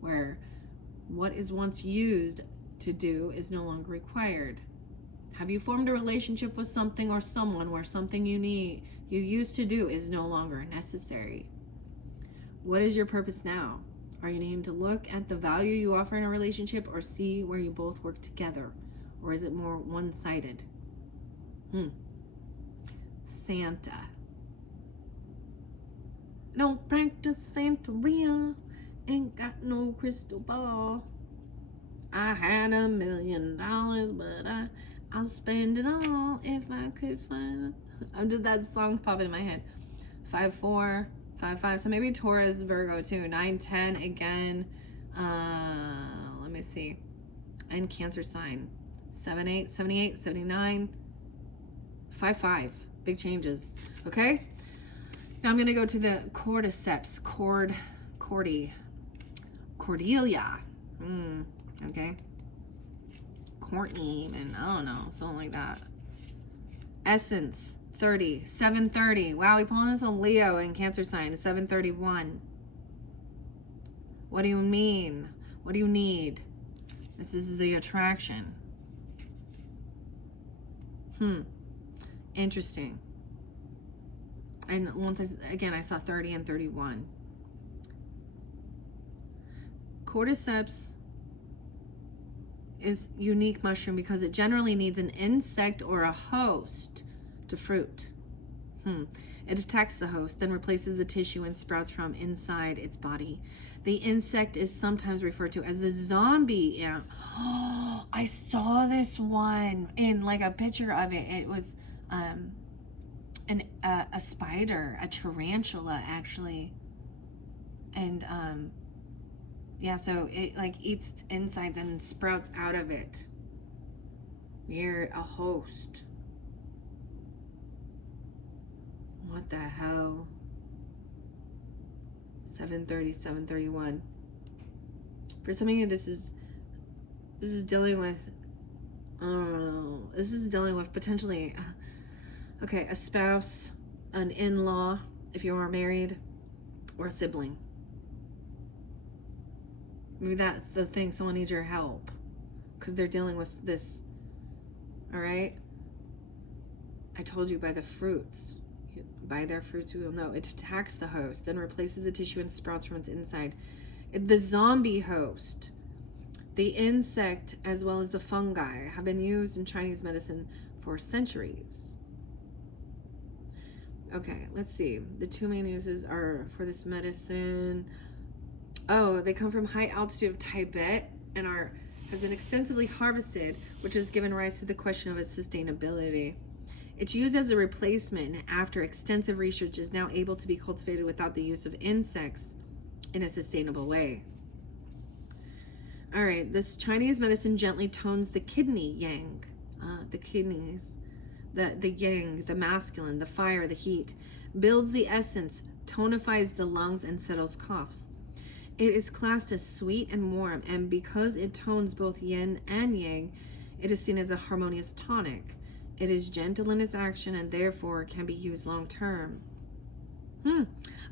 where what is once used to do is no longer required. Have you formed a relationship with something or someone where something you used to do is no longer necessary? What is your purpose now? Are you needing to look at the value you offer in a relationship or see where you both work together? Or is it more one-sided? Santa. Don't practice Santeria. Ain't got no crystal ball. I had $1 million, but I'll spend it all if I could find it. I'm just, that song's popping in my head. 5-4, 5-5. So maybe Taurus, Virgo too. 9-10 again. Let me see. And Cancer sign. 7-8, 78, 79. 5-5. Big changes. Okay? Now I'm going to go to the cordyceps. Cordelia. Okay. Courtney, and I don't know, something like that. Essence, 30, 730. Wow, we pulling this on Leo and Cancer sign, 731. What do you mean? What do you need? This is the attraction. Interesting. And once I saw 30 and 31. Cordyceps is unique mushroom because it generally needs an insect or a host to fruit. It attacks the host, then replaces the tissue and sprouts from inside its body. The insect is sometimes referred to as the zombie ant. Oh, I saw this one in like a picture of it. It was a spider, a tarantula actually, and yeah, so it like eats its insides and sprouts out of it. Weird. A host. What the hell? 730, 731. For some of you, this is dealing with, I don't know, this is dealing with potentially, okay, a spouse, an in-law, if you are married, or a sibling. Maybe that's the thing, someone needs your help because they're dealing with this. All right? I told you by the fruits. By their fruits you will know. It attacks the host, then replaces the tissue and sprouts from its inside. The zombie host, the insect, as well as the fungi, have been used in Chinese medicine for centuries. Okay, let's see. The two main uses are for this medicine. Oh, they come from high altitude of Tibet and has been extensively harvested, which has given rise to the question of its sustainability. It's used as a replacement after extensive research is now able to be cultivated without the use of insects in a sustainable way. All right, this Chinese medicine gently tones the kidney yang, the kidneys, the yang, the masculine, the fire, the heat, builds the essence, tonifies the lungs, and settles coughs. It is classed as sweet and warm, and because it tones both yin and yang, it is seen as a harmonious tonic. It is gentle in its action and therefore can be used long term.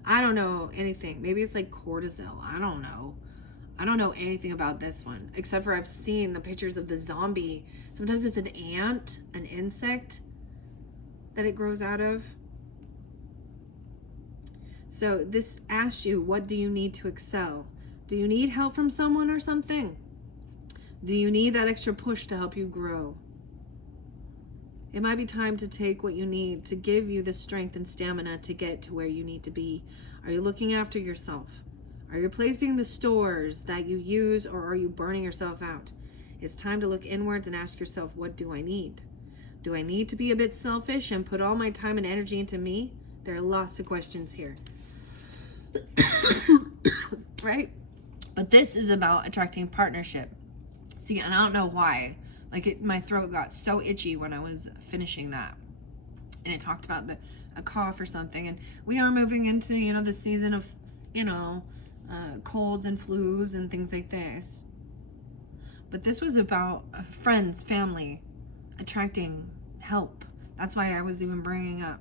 I don't know anything. Maybe it's like cortisol. I don't know. I don't know anything about this one, except for I've seen the pictures of the zombie. Sometimes it's an ant, an insect that it grows out of. So this asks you, what do you need to excel? Do you need help from someone or something? Do you need that extra push to help you grow? It might be time to take what you need to give you the strength and stamina to get to where you need to be. Are you looking after yourself? Are you replacing the stores that you use, or are you burning yourself out? It's time to look inwards and ask yourself, what do I need? Do I need to be a bit selfish and put all my time and energy into me? There are lots of questions here. Right? But this is about attracting partnership. See, and I don't know why. My throat got so itchy when I was finishing that. And it talked about a cough or something. And we are moving into, the season of, colds and flus and things like this. But this was about friends, family, attracting help. That's why I was even bringing up.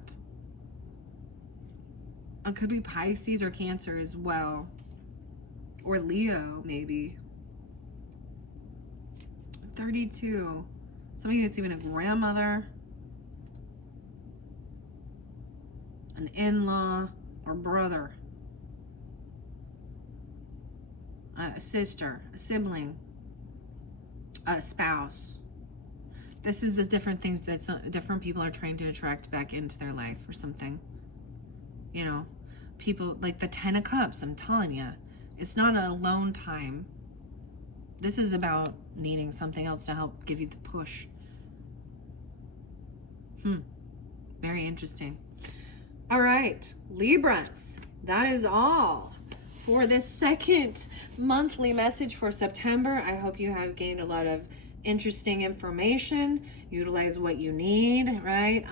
It could be Pisces or Cancer as well. Or Leo, maybe. 32. Some of you, it's even a grandmother, an in-law, or brother, a sister, a sibling, a spouse. This is the different things that different people are trying to attract back into their life or something. People like the 10 of Cups, I'm telling you, it's not an alone time. This is about needing something else to help give you the push. Very interesting. All right, Libras, that is all for this second monthly message for September. I hope you have gained a lot of interesting information. Utilize what you need, right?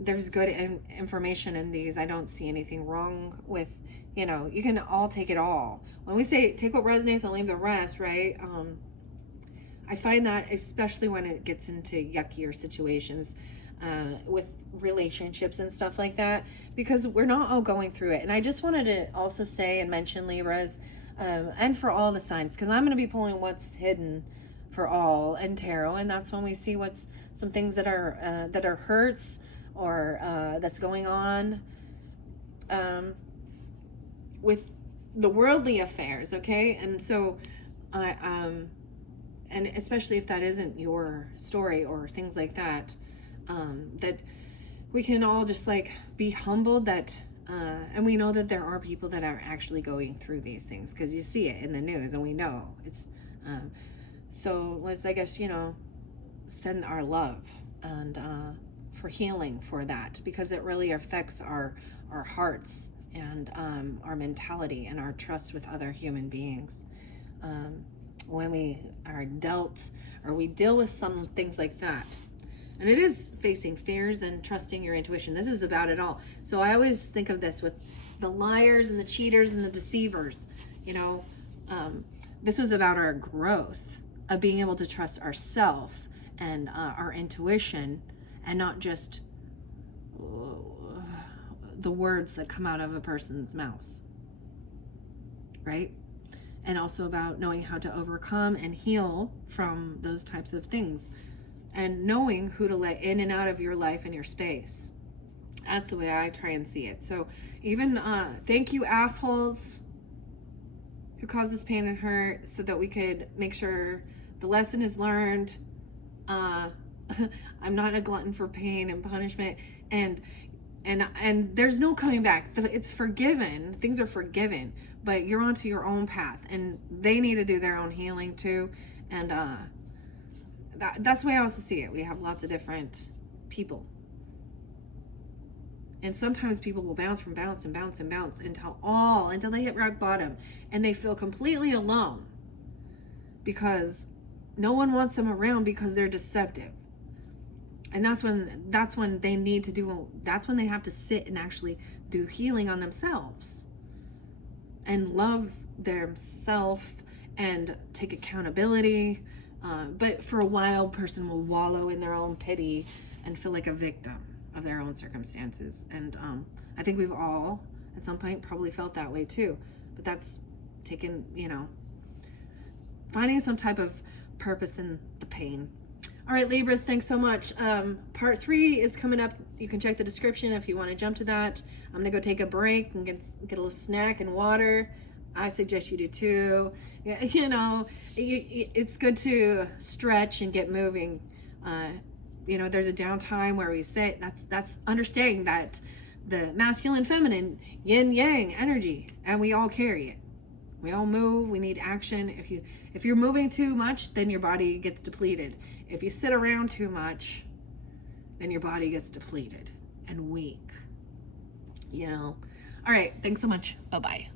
There's good information in these. I don't see anything wrong with, you can all take it all. When we say take what resonates and leave the rest, right? I find that especially when it gets into yuckier situations with relationships and stuff like that, because we're not all going through it. And I just wanted to also say and mention Libras, and for all the signs, because I'm going to be pulling what's hidden for all and tarot, and that's when we see what's some things that are hurts or that's going on with the worldly affairs, okay? And so and especially if that isn't your story or things like that, that we can all just be humbled that and we know that there are people that are actually going through these things, because you see it in the news and we know it's so let's send our love and for healing for that, because it really affects our hearts and our mentality and our trust with other human beings. When we are dealt or we deal with some things like that. And it is facing fears and trusting your intuition. This is about it all. So I always think of this with the liars and the cheaters and the deceivers. This was about our growth of being able to trust ourselves and our intuition, and not just the words that come out of a person's mouth, right? And also about knowing how to overcome and heal from those types of things, and knowing who to let in and out of your life and your space. That's the way I try and see it. So even thank you, assholes who cause us pain and hurt, so that we could make sure the lesson is learned. I'm not a glutton for pain and punishment, and there's no coming back. It's forgiven. Things are forgiven, but you're onto your own path, and they need to do their own healing too. And that's the way I also see it. We have lots of different people And sometimes people will bounce from bounce and bounce and bounce until they hit rock bottom, and they feel completely alone because no one wants them around because they're deceptive. And that's when they need to do, that's when they have to sit and actually do healing on themselves and love themselves and take accountability. But for a while, a person will wallow in their own pity and feel like a victim of their own circumstances. And I think we've all at some point probably felt that way too. But that's taken, finding some type of purpose in the pain. All right, Libras, thanks so much. Part 3 is coming up. You can check the description if you want to jump to that. I'm going to go take a break and get a little snack and water. I suggest you do too. It's good to stretch and get moving. There's a downtime where we say that's understanding that the masculine, feminine, yin yang energy, and we all carry it. We all move. We need action. If you're moving too much, then your body gets depleted. If you sit around too much, then your body gets depleted and weak. All right. Thanks so much. Bye-bye.